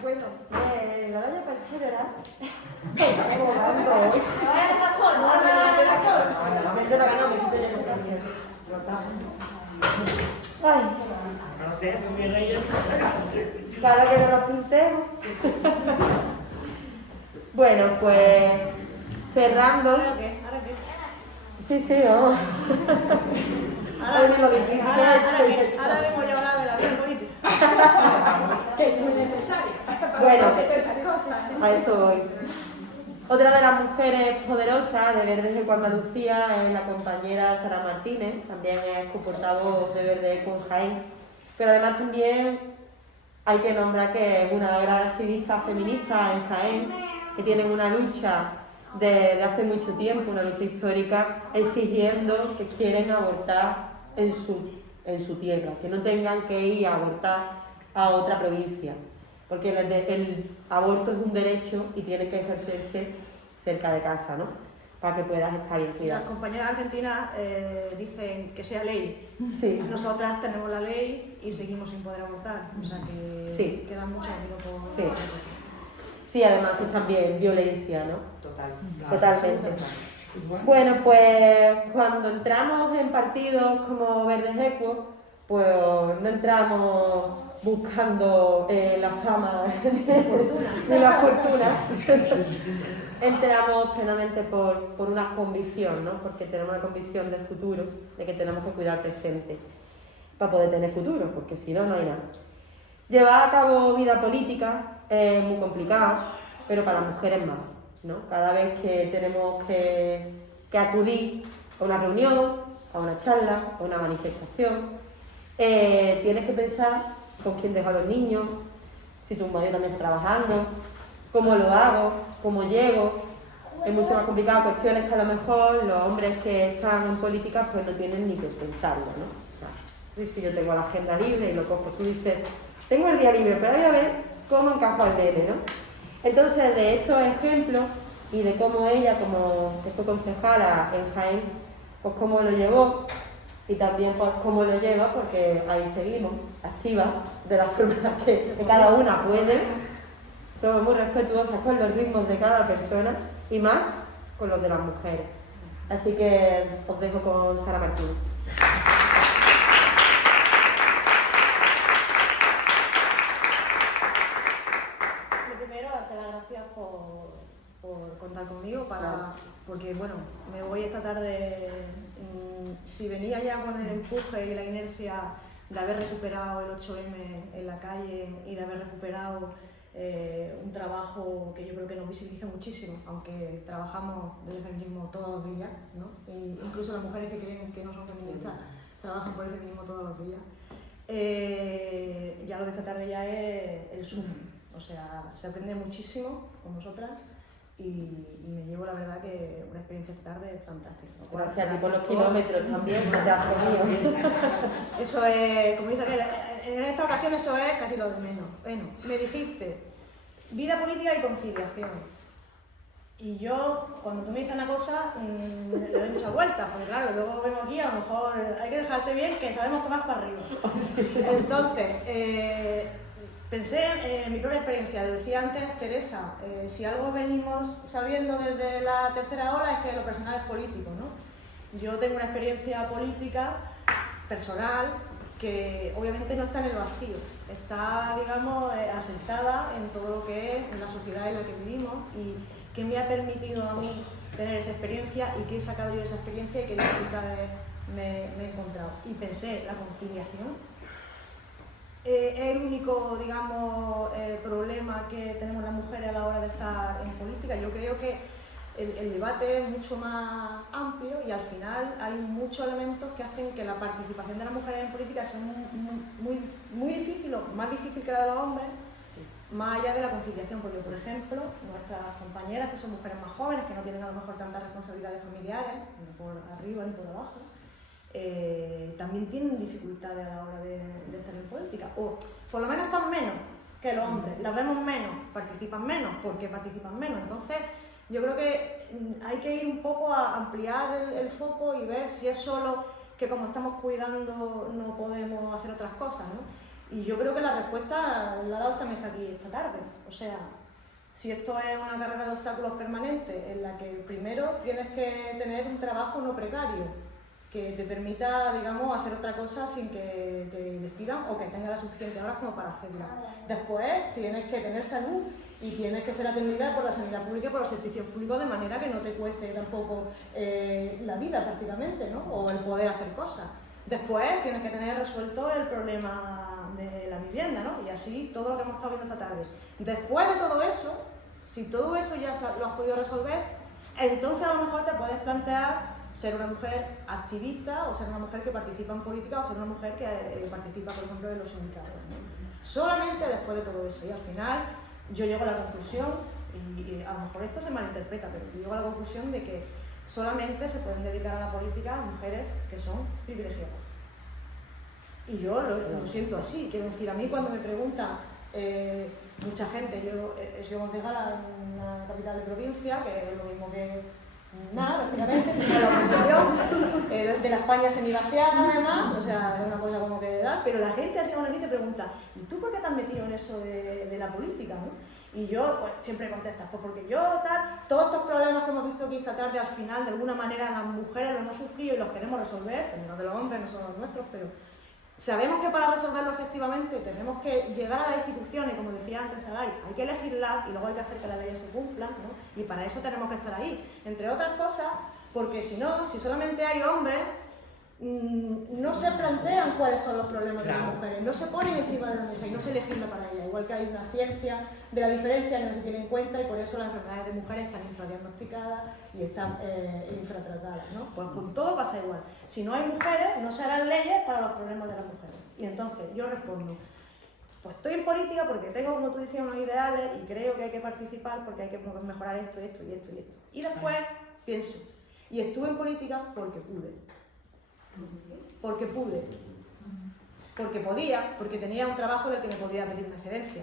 Bueno, la vaya para el Chedera. Ay. Para que no nos pintemos. Bueno, pues cerrando. ¿Ahora qué? Sí, vamos. Ahora mismo ya hablar de la vida política. Que no es necesario. Bueno, Esas cosas. a eso voy. Otra de las mujeres poderosas de Verde Equo Andalucía es la compañera Sara Martínez, también es coportavoz de Verde Equo en Jaén, pero además también hay que nombrar que es una gran activista feminista en Jaén, que tienen una lucha de hace mucho tiempo, una lucha histórica, exigiendo que quieren abortar en su tierra, que no tengan que ir a abortar a otra provincia, porque el aborto es un derecho y tiene que ejercerse cerca de casa, ¿no? Para que puedas estar bien Las cuidado. compañeras argentinas dicen que sea ley. Sí. Nosotras tenemos la ley y seguimos sin poder abortar. O sea que Sí. queda mucho camino por... Sí. Sí, además es también violencia, ¿no? Totalmente. Bueno, pues cuando entramos en partidos como Verde Equo, pues no entramos buscando la fama ni la fortuna. Entramos plenamente por una convicción, ¿no? Porque tenemos una convicción del futuro, de que tenemos que cuidar el presente para poder tener futuro, porque si no, no hay nada. Llevar a cabo vida política es muy complicado, pero para las mujeres más, ¿no? Cada vez que tenemos que acudir a una reunión, a una charla, a una manifestación, tienes que pensar con quién dejo a los niños, si tu marido también está trabajando, cómo lo hago, cómo llego. Es mucho más complicado, cuestiones que a lo mejor los hombres que están en política pues no tienen ni que pensarlo, ¿no? O sea, si yo tengo la agenda libre y lo cojo, tú dices, tengo el día libre, pero voy a ver cómo encajo al nene, ¿no? Entonces, de estos ejemplos y de cómo ella, como que fue concejala en Jaén, pues cómo lo llevó y también pues cómo lo lleva, porque ahí seguimos, activas, de la forma que cada una puede. Somos muy respetuosas con los ritmos de cada persona y más con los de las mujeres. Así que os dejo con Sara Martínez. Lo primero, darte las gracias por contar conmigo, porque bueno, me voy esta tarde, si venía ya con el empuje y la inercia de haber recuperado el 8M en la calle y de haber recuperado un trabajo que yo creo que nos visibiliza muchísimo, aunque trabajamos desde el feminismo todos los días, ¿no? E incluso las mujeres que creen que no son feministas trabajan por el feminismo todos los días. Ya lo de esta tarde ya es el sumo, o sea, se aprende muchísimo con vosotras y me llevo la verdad que una experiencia esta tarde fantástica. Gracias a ti por los kilómetros también, que te has comido. Eso es, como dice aquel, en esta ocasión eso es casi lo de menos. Bueno, me dijiste vida política y conciliación. Y yo, cuando tú me dices una cosa, le doy muchas vueltas, porque claro, luego vengo aquí, a lo mejor hay que dejarte bien, que sabemos que vas para arriba. Entonces, pensé en mi propia experiencia, lo decía antes Teresa, si algo venimos sabiendo desde la tercera ola es que lo personal es político, ¿no? Yo tengo una experiencia política personal que obviamente no está en el vacío, está, digamos, asentada en todo lo que es en la sociedad en la que vivimos y que me ha permitido a mí tener esa experiencia y que he sacado yo de esa experiencia y qué dificultades me he encontrado. Y pensé, la conciliación es el único, digamos, problema que tenemos las mujeres a la hora de estar en política. Yo creo que el debate es mucho más amplio y al final hay muchos elementos que hacen que la participación de las mujeres en política sea muy difícil, o más difícil que la de los hombres, más allá de la conciliación, porque por ejemplo, nuestras compañeras que son mujeres más jóvenes, que no tienen a lo mejor tantas responsabilidades familiares, ni por arriba ni por abajo, también tienen dificultades a la hora de estar en política, o por lo menos están menos que los hombres, las vemos menos, participan menos, porque participan menos. Entonces yo creo que hay que ir un poco a ampliar el foco y ver si es solo que como estamos cuidando no podemos hacer otras cosas, ¿no? Y yo creo que la respuesta la ha dado esta mesa aquí esta tarde, o sea, si esto es una carrera de obstáculos permanente en la que primero tienes que tener un trabajo no precario, que te permita, digamos, hacer otra cosa sin que te despidan o que tengas las suficientes horas como para hacerla. Después tienes que tener salud y tienes que ser atendida por la sanidad pública y por los servicios públicos de manera que no te cueste tampoco la vida prácticamente, ¿no? O el poder hacer cosas. Después tienes que tener resuelto el problema de la vivienda, ¿no? Y así todo lo que hemos estado viendo esta tarde. Después de todo eso, si todo eso ya lo has podido resolver, entonces a lo mejor te puedes plantear ser una mujer activista o ser una mujer que participa en política o ser una mujer que participa, por ejemplo, en los sindicatos, ¿no? Solamente después de todo eso. Y al final yo llego a la conclusión, y a lo mejor esto se malinterpreta, pero yo llego a la conclusión de que solamente se pueden dedicar a la política mujeres que son privilegiadas. Y yo lo siento así. Quiero decir, a mí cuando me preguntan mucha gente, yo he sido concejala en una capital de provincia, que es lo mismo que nada, prácticamente, de la oposición, de la España semivaciana además, o sea, es una cosa como que da, pero la gente así aún así te pregunta, ¿y tú por qué te has metido en eso de la política, no? Y yo pues, siempre contestas, pues porque yo tal, todos estos problemas que hemos visto aquí esta tarde, al final, de alguna manera, las mujeres los hemos sufrido y los queremos resolver, pero no de los hombres, no son los nuestros, pero sabemos que para resolverlo efectivamente tenemos que llegar a las instituciones, como decía antes Saray, hay que legislar y luego hay que hacer que las leyes se cumplan, ¿no? Y para eso tenemos que estar ahí, entre otras cosas, porque si no, si solamente hay hombres, no se plantean cuáles son los problemas de las mujeres, no se ponen encima de la mesa y no se legisla para ellas, igual que hay una ciencia de la diferencia que no se tiene en cuenta y por eso las enfermedades de mujeres están infradiagnosticadas y están infratratadas, ¿no? Pues con todo pasa igual. Si no hay mujeres, no se harán leyes para los problemas de las mujeres. Y entonces yo respondo, pues estoy en política porque tengo, como tú decías, unos ideales y creo que hay que participar porque hay que mejorar esto, esto y esto y esto. Y después pienso, y estuve en política porque pude. Porque pude, porque podía, porque tenía un trabajo del que me podía pedir una excedencia,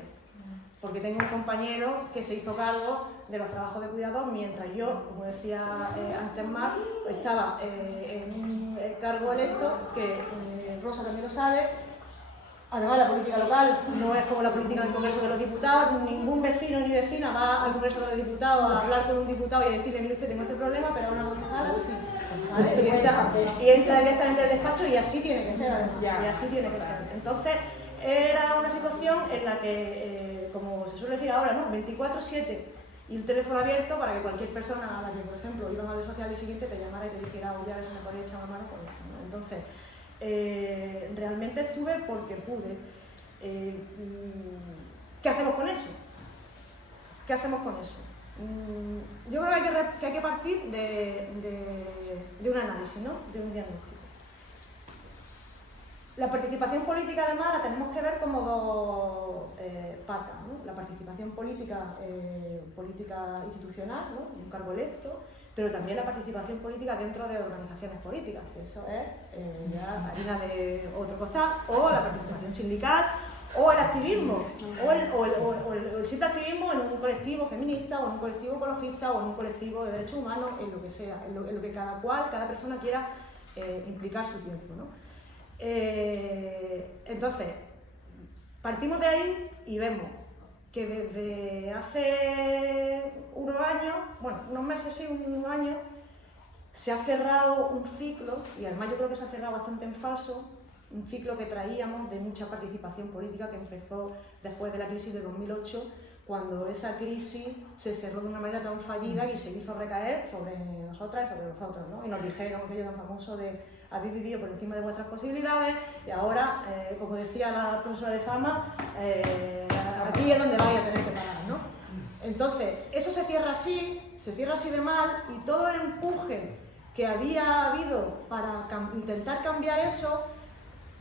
porque tengo un compañero que se hizo cargo de los trabajos de cuidador mientras yo, como decía antes Mar, estaba en un cargo electo que Rosa también lo sabe. Además, la política local no es como la política del Congreso de los Diputados, ningún vecino ni vecina va al Congreso de los Diputados a hablar con un diputado y a decirle, mire usted, tengo este problema, pero a una concejala sí. ¿Vale? Y entra directamente al despacho y así tiene que ser, además. Y así tiene que ser. Entonces, era una situación en la que, como se suele decir ahora, ¿no? 24/7 y un teléfono abierto para que cualquier persona a la que, por ejemplo, iba a la red social y siguiente te llamara y te dijera, oye, a ver si me podía echar una mano con esto, ¿no? Entonces, realmente estuve porque pude. ¿Qué hacemos con eso? ¿Qué hacemos con eso? Yo creo que hay que partir de un análisis, ¿no? De un diagnóstico. La participación política, además, la tenemos que ver como dos patas, ¿no? La participación política, política institucional, ¿no? Un cargo electo, pero también la participación política dentro de organizaciones políticas, que eso es ya harina de otro costal, o la participación sindical, o el activismo, o el simple activismo en un colectivo feminista, o en un colectivo ecologista, o en un colectivo de derechos humanos, en lo que sea, en lo que cada persona quiera implicar su tiempo, ¿no? Entonces, partimos de ahí y vemos que desde hace unos años, bueno, unos meses sí, unos años, se ha cerrado un ciclo, y además yo creo que se ha cerrado bastante en falso, un ciclo que traíamos de mucha participación política que empezó después de la crisis de 2008, cuando esa crisis se cerró de una manera tan fallida y se hizo recaer sobre nosotras y sobre nosotros, ¿no? Y nos dijeron aquello tan famoso de habéis vivido por encima de vuestras posibilidades y ahora, como decía la profesora de Fama, aquí es donde vais a tener que pagar, ¿no? Entonces, eso se cierra así de mal, y todo el empuje que había habido para intentar cambiar eso,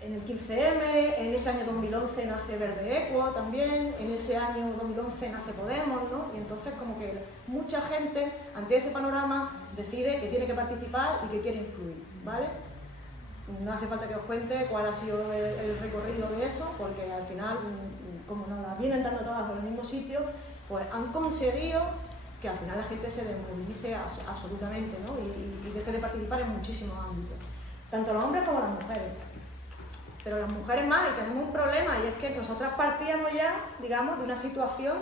en el 15M, en ese año 2011 nace Verde Equo también, en ese año 2011 nace Podemos, ¿no? Y entonces como que mucha gente, ante ese panorama, decide que tiene que participar y que quiere influir, ¿vale? No hace falta que os cuente cuál ha sido el recorrido de eso, porque al final, como nos las vienen dando todas por el mismo sitio, pues han conseguido que al final la gente se desmovilice absolutamente, ¿no? Y deje de participar en muchísimos ámbitos, tanto los hombres como las mujeres. Pero las mujeres más, y tenemos un problema, y es que nosotras partíamos ya, digamos, de una situación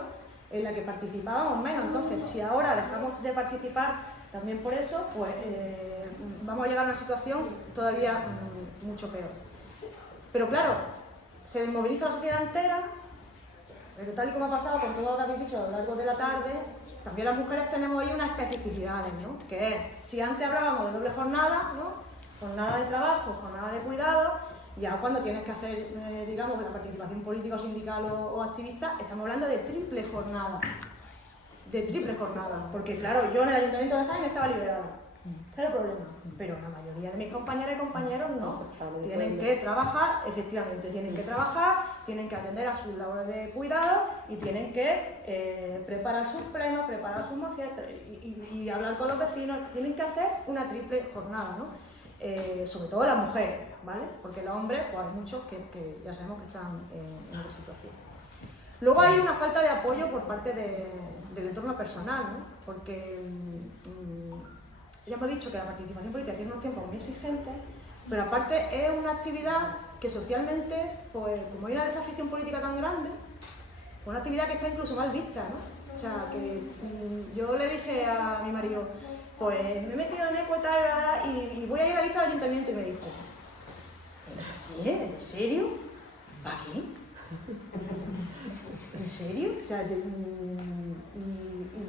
en la que participábamos menos. Entonces, si ahora dejamos de participar también por eso, pues vamos a llegar a una situación todavía mucho peor. Pero claro, se desmoviliza la sociedad entera, pero tal y como ha pasado con todo lo que habéis dicho a lo largo de la tarde, también las mujeres tenemos ahí unas especificidades, ¿no? Que es, si antes hablábamos de doble jornada, ¿no? Jornada de trabajo, jornada de cuidado, ya cuando tienes que hacer, digamos, la participación política o sindical o activista, estamos hablando de triple jornada. De triple jornada, porque claro, yo en el Ayuntamiento de Jaén estaba liberada, cero problema, pero la mayoría de mis compañeras y compañeros no, tienen que trabajar, efectivamente, tienen que trabajar, tienen que atender a sus labores de cuidado y tienen que preparar sus plenos, preparar sus mociones y hablar con los vecinos, tienen que hacer una triple jornada, ¿no? Sobre todo las mujeres, ¿vale? Porque los hombres, pues hay muchos que ya sabemos que están en otra situación. Luego hay una falta de apoyo por parte del entorno personal, ¿no? Porque ya hemos dicho que la participación política tiene unos tiempos muy exigentes, pero aparte es una actividad que socialmente, pues como hay una desafición política tan grande, pues una actividad que está incluso mal vista, ¿no? O sea, que yo le dije a mi marido, pues me he metido en ECO y voy a ir a la lista del ayuntamiento, y me dijo, ¿en serio? ¿Para qué? ¿En serio? O sea, y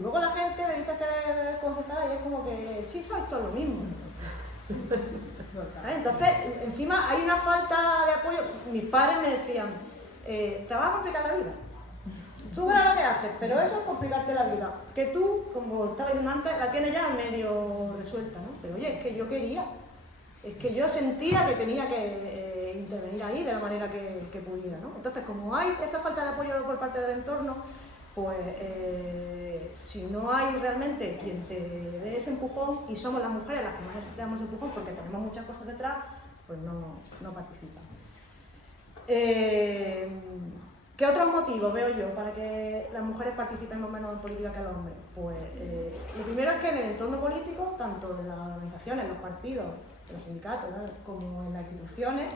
luego la gente me dice que eres concejala y es como que sí, sois todo lo mismo. Entonces, encima hay una falta de apoyo. Mis padres me decían, te va a complicar la vida. Tú verás lo que haces, pero eso es complicarte la vida. Que tú, como estaba diciendo antes, la tienes ya medio resuelta, ¿no? Pero oye, es que yo quería, es que yo sentía que tenía que intervenir ahí de la manera que pudiera, ¿no? Entonces, como hay esa falta de apoyo por parte del entorno, pues si no hay realmente quien te dé ese empujón, y somos las mujeres las que más necesitamos ese empujón porque tenemos muchas cosas detrás, pues no participan. ¿Qué otros motivos veo yo para que las mujeres participemos menos en política que los hombres? Pues lo primero es que en el entorno político, tanto en las organizaciones, en los partidos, en los sindicatos, ¿no?, como en las instituciones,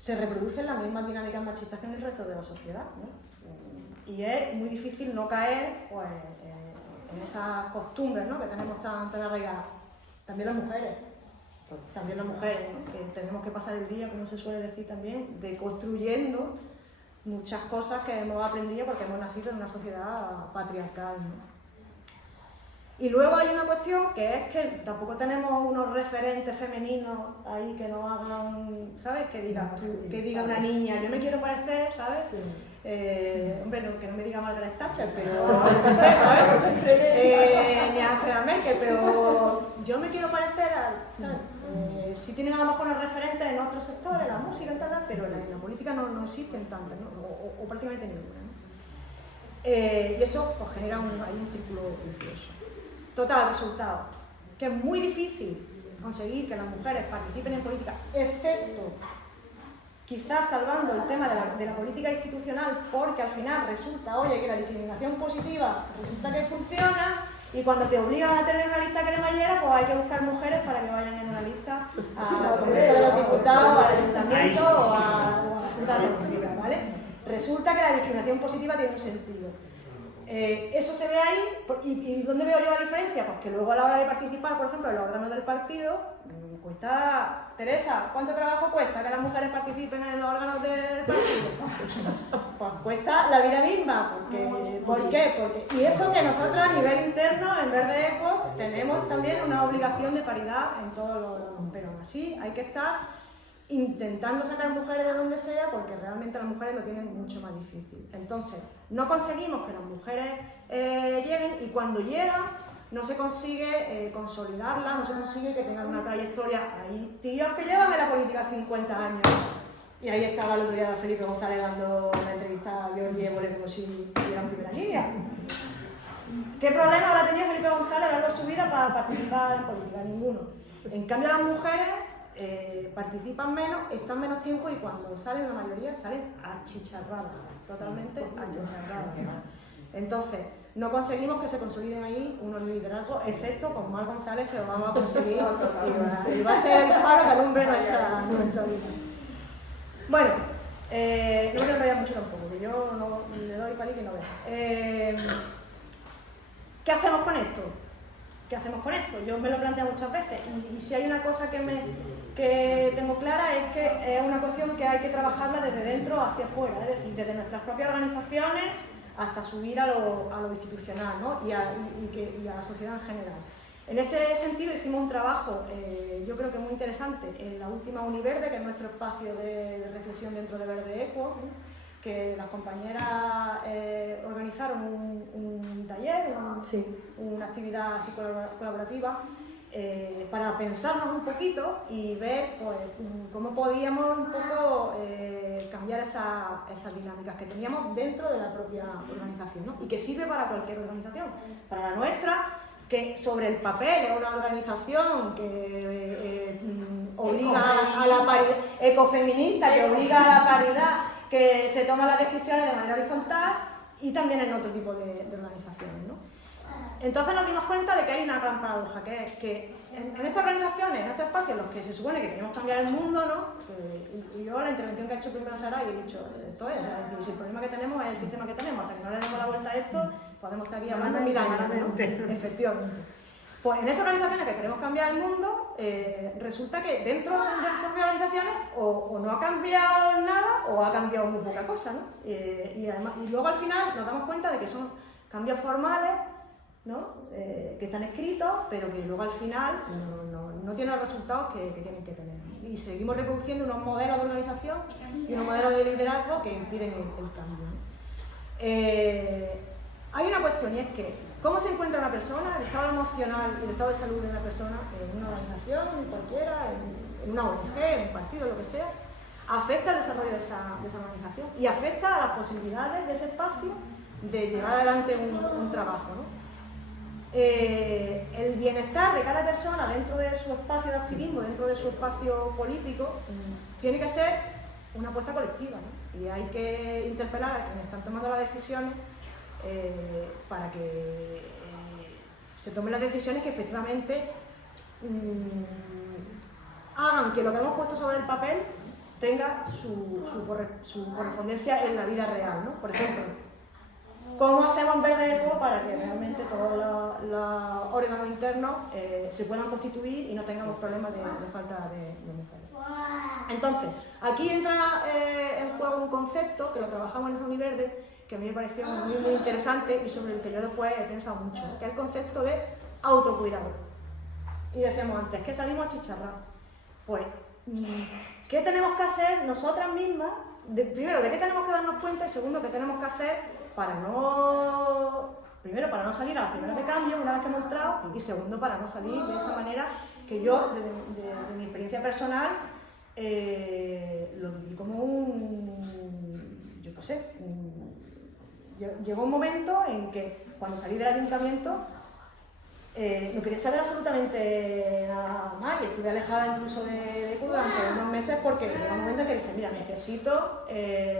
se reproducen las mismas dinámicas machistas que en el resto de la sociedad, ¿no? Y es muy difícil no caer, pues, en esas costumbres, ¿no?, que tenemos tan arraigadas. También las mujeres, ¿no?, que tenemos que pasar el día, como se suele decir también, deconstruyendo muchas cosas que hemos aprendido porque hemos nacido en una sociedad patriarcal, ¿no? Y luego hay una cuestión que es que tampoco tenemos unos referentes femeninos ahí que nos hagan, ¿sabes? Que digas tú, que diga una niña, yo me quiero parecer, ¿sabes? Hombre, no, que no me diga Margaret Thatcher, pero no sé, ¿sabes? Ni a Angela Merkel, pero yo me quiero parecer a, ¿sabes? Sí tienen a lo mejor unos referentes en otros sectores, la música y tal, pero en la política no existen tantas, ¿no? o prácticamente ninguna, ¿no? Y eso pues, genera hay un círculo vicioso. Total, resultado, que es muy difícil conseguir que las mujeres participen en política, excepto quizás salvando el tema de la política institucional, porque al final resulta, oye, que la discriminación positiva resulta que funciona, y cuando te obligan a tener una lista cremallera, pues hay que buscar mujeres para que vayan en una lista al Congreso de los Diputados, al Ayuntamiento o a la Junta de Andalucía, ¿vale? Resulta que la discriminación positiva tiene un sentido. Eso se ve ahí, y ¿dónde veo yo la diferencia? Pues que luego a la hora de participar, por ejemplo, en los órganos del partido, cuesta, Teresa, ¿cuánto trabajo cuesta que las mujeres participen en los órganos del partido? Pues cuesta la vida misma, ¿por qué? Porque, y eso que nosotros a nivel interno, en Verde Eco, tenemos también una obligación de paridad en todos los órganos, pero aún así hay que estar intentando sacar mujeres de donde sea, porque realmente las mujeres lo tienen mucho más difícil. Entonces, no conseguimos que las mujeres lleguen, y cuando llegan no se consigue consolidarlas, no se consigue que tengan una trayectoria. Hay tíos que llevan en la política 50 años, y ahí estaba el otro día Felipe González dando una entrevista a Jordi Évole como si estuviera en primera línea. ¿Qué problema habrá tenido Felipe González a lo largo de su vida para participar en política? Ninguno. En cambio, las mujeres participan menos, están menos tiempo, y cuando salen, la mayoría salen achicharradas, totalmente achicharradas. Entonces, no conseguimos que se consoliden ahí unos liderazgos, excepto con Mar González, que lo vamos a conseguir, y va a ser el faro que alumbre nuestra vida. Bueno, No me enrollar mucho tampoco, que yo no le doy palique y no veo. ¿Qué hacemos con esto? ¿Qué hacemos con esto? Yo me lo he planteado muchas veces y si hay una cosa que tengo clara es que es una cuestión que hay que trabajarla desde dentro hacia afuera, es decir, desde nuestras propias organizaciones hasta subir a lo institucional, ¿no? y a la sociedad en general. En ese sentido hicimos un trabajo, yo creo que muy interesante, en la última Univerde, que es nuestro espacio de reflexión dentro de Verde Equo, ¿no? Que las compañeras organizaron un taller, una actividad así colaborativa, para pensarnos un poquito y ver pues, cómo podíamos un poco cambiar esas dinámicas que teníamos dentro de la propia organización, ¿no? Y que sirve para cualquier organización. Para la nuestra, que sobre el papel es una organización que obliga a la paridad, ecofeminista, que obliga a la paridad, que se toman las decisiones de manera horizontal, y también en otro tipo de organizaciones, ¿no? Entonces nos dimos cuenta de que hay una gran paradoja, que es que en estas organizaciones, en estos espacios en los que se supone que queremos cambiar el mundo, ¿no? Y yo la intervención que ha hecho primero Sara, y he dicho, esto es decir, si el problema que tenemos es el sistema que tenemos, hasta que no le demos la vuelta a esto, podemos estar aquí hablando 1000 años, ¿no? Efectivamente. Pues en esas organizaciones que queremos cambiar el mundo, resulta que dentro de estas organizaciones o no ha cambiado nada o ha cambiado muy poca cosa, ¿no? Y luego al final nos damos cuenta de que son cambios formales, ¿no? Que están escritos, pero que luego al final no tienen los resultados que tienen que tener. Y seguimos reproduciendo unos modelos de organización y unos modelos de liderazgo que impiden el cambio, ¿no? Hay una cuestión, y es que ¿cómo se encuentra una persona, el estado emocional y el estado de salud de una persona en una organización, en cualquiera, en una ONG, en un partido, lo que sea, afecta al desarrollo de esa organización y afecta a las posibilidades de ese espacio de llevar adelante un trabajo, ¿no? El bienestar de cada persona dentro de su espacio de activismo, dentro de su espacio político, tiene que ser una apuesta colectiva, ¿no? Y hay que interpelar a quienes están tomando las decisiones para que se tomen las decisiones que efectivamente hagan que lo que hemos puesto sobre el papel tenga su correspondencia en la vida real, ¿no? Por ejemplo, ¿cómo hacemos en Verde Equo para que realmente todos los órganos internos se puedan constituir y no tengamos problemas de falta de mujeres? Entonces, aquí entra en juego un concepto que lo trabajamos en esa Univerde, que a mí me pareció muy, muy interesante y sobre el que yo después he pensado mucho, que es el concepto de autocuidado. Y decíamos antes, que salimos a chicharrar. Pues, ¿qué tenemos que hacer nosotras mismas? Primero, ¿de qué tenemos que darnos cuenta? Y segundo, ¿qué tenemos que hacer para no salir a las primeras de cambio una vez que hemos entrado? Y segundo, para no salir de esa manera que yo, de mi experiencia personal, lo viví como yo qué sé, llegó un momento en que cuando salí del ayuntamiento no quería saber absolutamente nada más y estuve alejada incluso de Equo durante unos meses porque llegó un momento en que dije, mira, necesito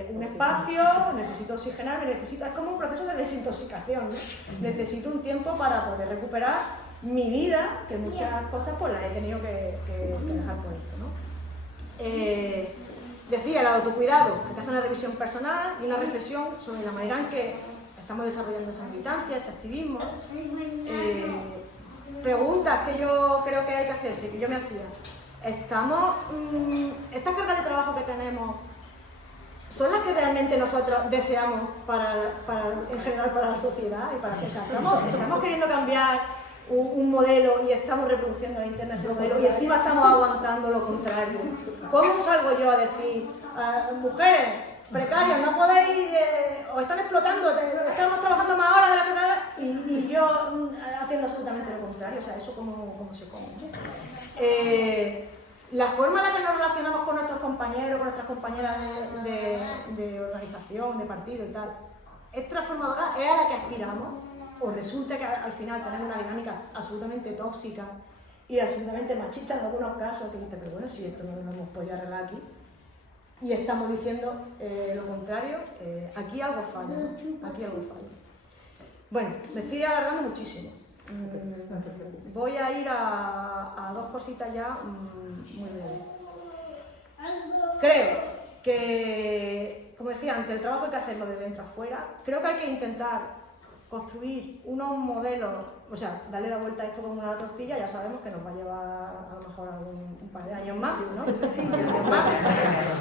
un espacio, necesito oxigenarme, es como un proceso de desintoxicación, ¿no? Necesito un tiempo para poder recuperar mi vida, que muchas cosas pues las he tenido que dejar por esto, ¿no? Decía, el autocuidado, hay que hacer una revisión personal y una reflexión sobre la manera en que estamos desarrollando esa militancia, ese activismo. Preguntas que yo creo que hay que hacerse, que yo me hacía. ¿Estas cargas de trabajo que tenemos son las que realmente nosotros deseamos en general para la sociedad? Y para, o sea, estamos queriendo cambiar un modelo y estamos reproduciendo la internet ese modelo y encima estamos aguantando lo contrario. ¿Cómo salgo yo a decir, mujeres precarias, no podéis, os están explotando, estamos trabajando más horas de la que y yo haciendo absolutamente lo contrario? O sea, ¿eso cómo se come? La forma en la que nos relacionamos con nuestros compañeros, con nuestras compañeras de organización, de partido y tal, ¿es transformadora? ¿Es a la que aspiramos? ¿O resulta que al final tenemos una dinámica absolutamente tóxica y absolutamente machista en algunos casos, que dices, pero bueno, si esto no lo hemos podido arreglar aquí, y estamos diciendo lo contrario, aquí algo falla, ¿no? Aquí algo falla. Bueno, me estoy alargando muchísimo. Voy a ir a dos cositas ya muy breves. Creo que, como decía antes, el trabajo hay que hacerlo de dentro a fuera. Creo que hay que intentar construir unos modelos, o sea, darle la vuelta a esto como una tortilla, ya sabemos que nos va a llevar a lo mejor un par de años más, ¿no? Sí, años más,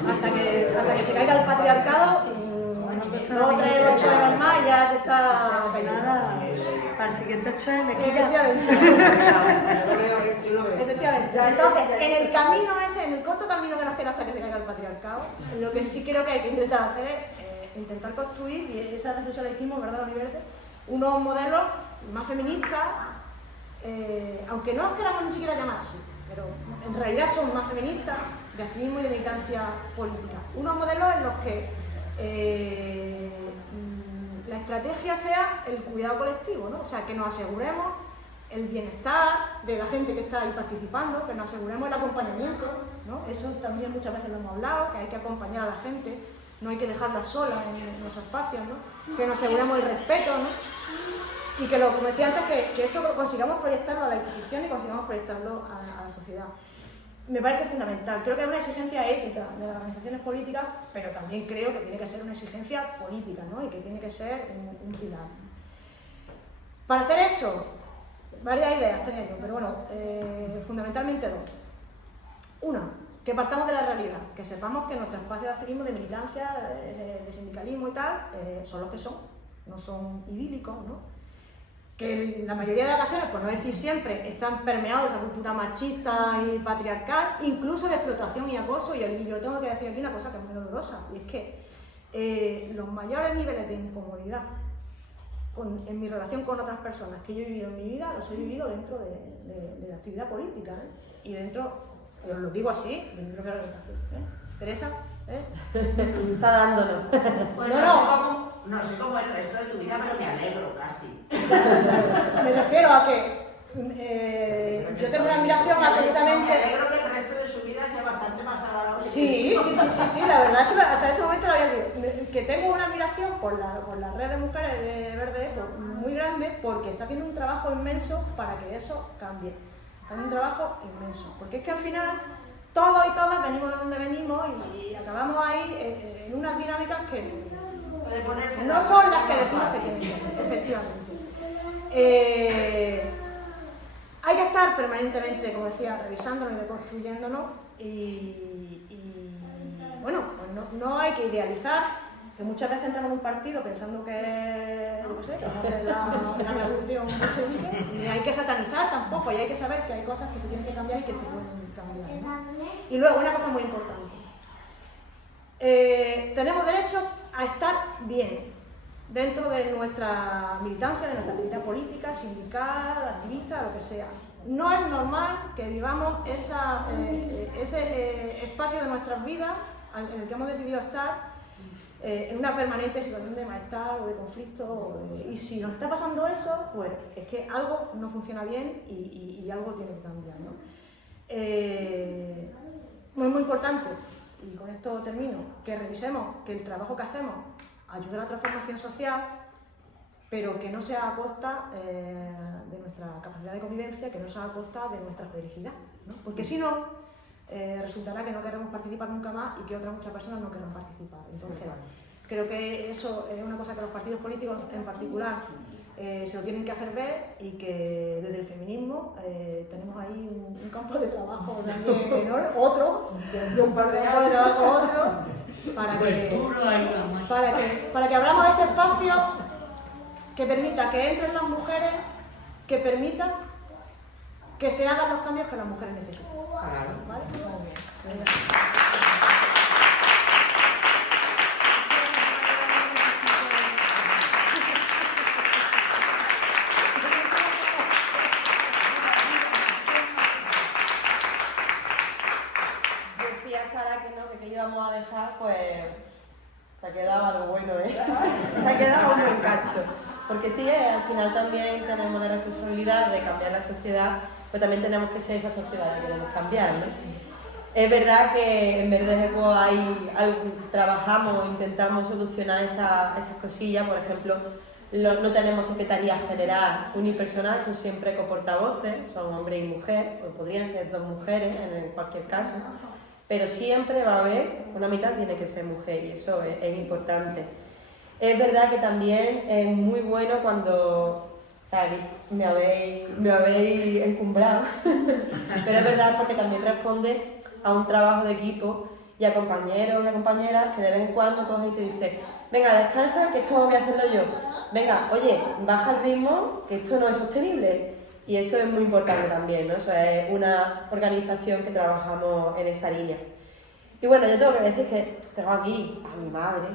hasta que se caiga el patriarcado, 2, 3, 8 años más ya se está cayendo. Nada, para el siguiente 8 años me Efectivamente. Efectivamente. Entonces, en el camino ese, en el corto camino que nos queda hasta que se caiga el patriarcado, lo que sí creo que hay que intentar hacer es intentar construir, y esa reflexión la hicimos, ¿verdad, Oliverde?, unos modelos más feministas, aunque no los queramos ni siquiera llamar así, pero en realidad son más feministas, de activismo y de militancia política. Unos modelos en los que la estrategia sea el cuidado colectivo, ¿no? O sea, que nos aseguremos el bienestar de la gente que está ahí participando, que nos aseguremos el acompañamiento, ¿no? Eso también muchas veces lo hemos hablado, que hay que acompañar a la gente, no hay que dejarla sola en los espacios, ¿no? Que nos aseguremos el respeto, ¿no? Y que, como decía antes, que eso consigamos proyectarlo a la institución y consigamos proyectarlo a la sociedad. Me parece fundamental. Creo que es una exigencia ética de las organizaciones políticas, pero también creo que tiene que ser una exigencia política, ¿no? Y que tiene que ser un pilar. Para hacer eso, varias ideas tenía yo, pero bueno, fundamentalmente dos. Una, que partamos de la realidad, que sepamos que nuestros espacios de activismo, de militancia, de sindicalismo y tal, son los que son, no son idílicos, ¿no? Que en la mayoría de ocasiones, por no decir siempre, están permeados de esa cultura machista y patriarcal, incluso de explotación y acoso, y yo tengo que decir aquí una cosa que es muy dolorosa, y es que los mayores niveles de incomodidad en mi relación con otras personas que yo he vivido en mi vida, los he vivido dentro de la actividad política, ¿eh? Y dentro, os lo digo así, de mi propia organización, ¿eh? Teresa, ¿eh? Está dándolo. Bueno, No. No sé cómo el resto de tu vida, pero me alegro casi. Me refiero a que yo tengo una admiración absolutamente... Me alegro que el resto de su vida sea bastante más agradable. Sí, la verdad es que hasta ese momento lo había sido. Que tengo una admiración por la red de mujeres de Verde muy grande, porque está haciendo un trabajo inmenso para que eso cambie. Está haciendo un trabajo inmenso. Porque es que al final todos y todas venimos de donde venimos y acabamos ahí en unas dinámicas que no son las que decimos que tienen que ser, efectivamente. Hay que estar permanentemente, como decía, revisándonos y reconstruyéndonos y bueno, pues no hay que idealizar, que muchas veces entramos en un partido pensando que, no sé, que vamos a hacer la revolución bolchevique, ni hay que satanizar tampoco, y hay que saber que hay cosas que se tienen que cambiar y que se pueden cambiar, ¿no? Y luego, una cosa muy importante, tenemos derecho a estar bien dentro de nuestra militancia, de nuestra actividad política, sindical, activista, lo que sea. No es normal que vivamos ese espacio de nuestras vidas en el que hemos decidido estar en una permanente situación de malestar o de conflicto. Y si nos está pasando eso, pues es que algo no funciona bien y algo tiene que cambiar, ¿no? Es muy importante, y con esto termino, que revisemos que el trabajo que hacemos ayude a la transformación social, pero que no sea a costa de nuestra capacidad de convivencia, que no sea a costa de nuestra felicidad, ¿no? Porque si no, resultará que no queremos participar nunca más y que otras muchas personas no querrán participar. Entonces, creo que eso es una cosa que los partidos políticos en particular se lo tienen que hacer ver, y que desde el feminismo tenemos ahí un campo de trabajo también enorme, otro para que abramos ese espacio que permita que entren las mujeres, que permita que se hagan los cambios que las mujeres necesitan. ¿Vale? Muy bien. Decía Sara que íbamos a dejar, pues te ha quedado algo bueno, ¿eh? Te ha quedado un buen cacho. Porque sí, al final también tenemos la responsabilidad de cambiar la sociedad, pero también tenemos que ser esa sociedad que queremos cambiar, ¿no? Es verdad que en Verdes Equo trabajamos, intentamos solucionar esas cosillas. Por ejemplo, no tenemos secretaría general unipersonal, son siempre coportavoces, son hombre y mujer, o podrían ser dos mujeres en cualquier caso. pero siempre va a haber, una mitad tiene que ser mujer y eso es importante. Es verdad que también es muy bueno cuando, o sea, me habéis encumbrado, pero es verdad porque también responde a un trabajo de equipo y a compañeros y a compañeras que de vez en cuando cogen y te dicen, venga, descansa, que esto voy a hacerlo yo. Venga, oye, baja el ritmo, que esto no es sostenible. Y eso es muy importante también, ¿no? Eso es una organización que trabajamos en esa línea. Y bueno, yo tengo que decir que tengo aquí a mi madre.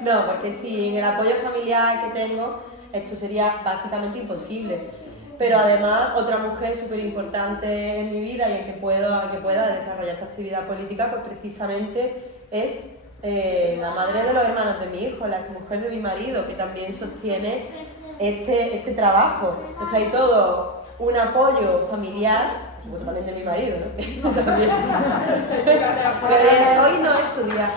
No, porque sin el apoyo familiar que tengo, esto sería básicamente imposible. Pero además, otra mujer súper importante en mi vida y en que pueda desarrollar esta actividad política, pues precisamente es la madre de los hermanos de mi hijo, la exmujer de mi marido, que también sostiene este trabajo. Es que hay todo un apoyo familiar, pues también de mi marido, ¿no? También. Pero hoy no estudiar.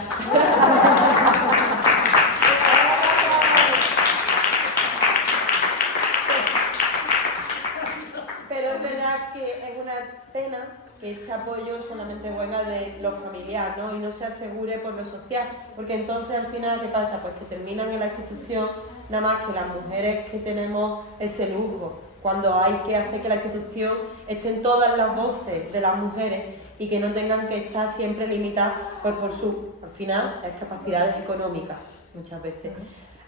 Pena que este apoyo solamente venga de lo familiar, ¿no? Y no se asegure por lo social, porque entonces al final, ¿qué pasa? Pues que terminan en la institución nada más que las mujeres que tenemos ese lujo, cuando hay que hacer que la institución estén todas las voces de las mujeres y que no tengan que estar siempre limitadas pues por sus, al final, capacidades económicas muchas veces.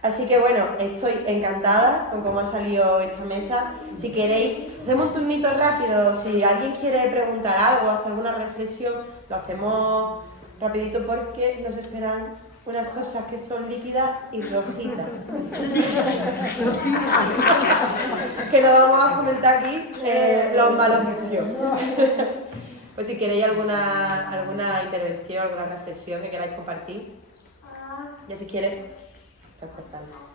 Así que bueno, estoy encantada con cómo ha salido esta mesa. Si queréis, hacemos un turnito rápido. Si alguien quiere preguntar algo, hacer alguna reflexión, lo hacemos rapidito porque nos esperan unas cosas que son líquidas y rojitas. Que nos vamos a comentar aquí los malos vicios. Pues si queréis alguna intervención, alguna reflexión que queráis compartir. Ya si quieres... cortando.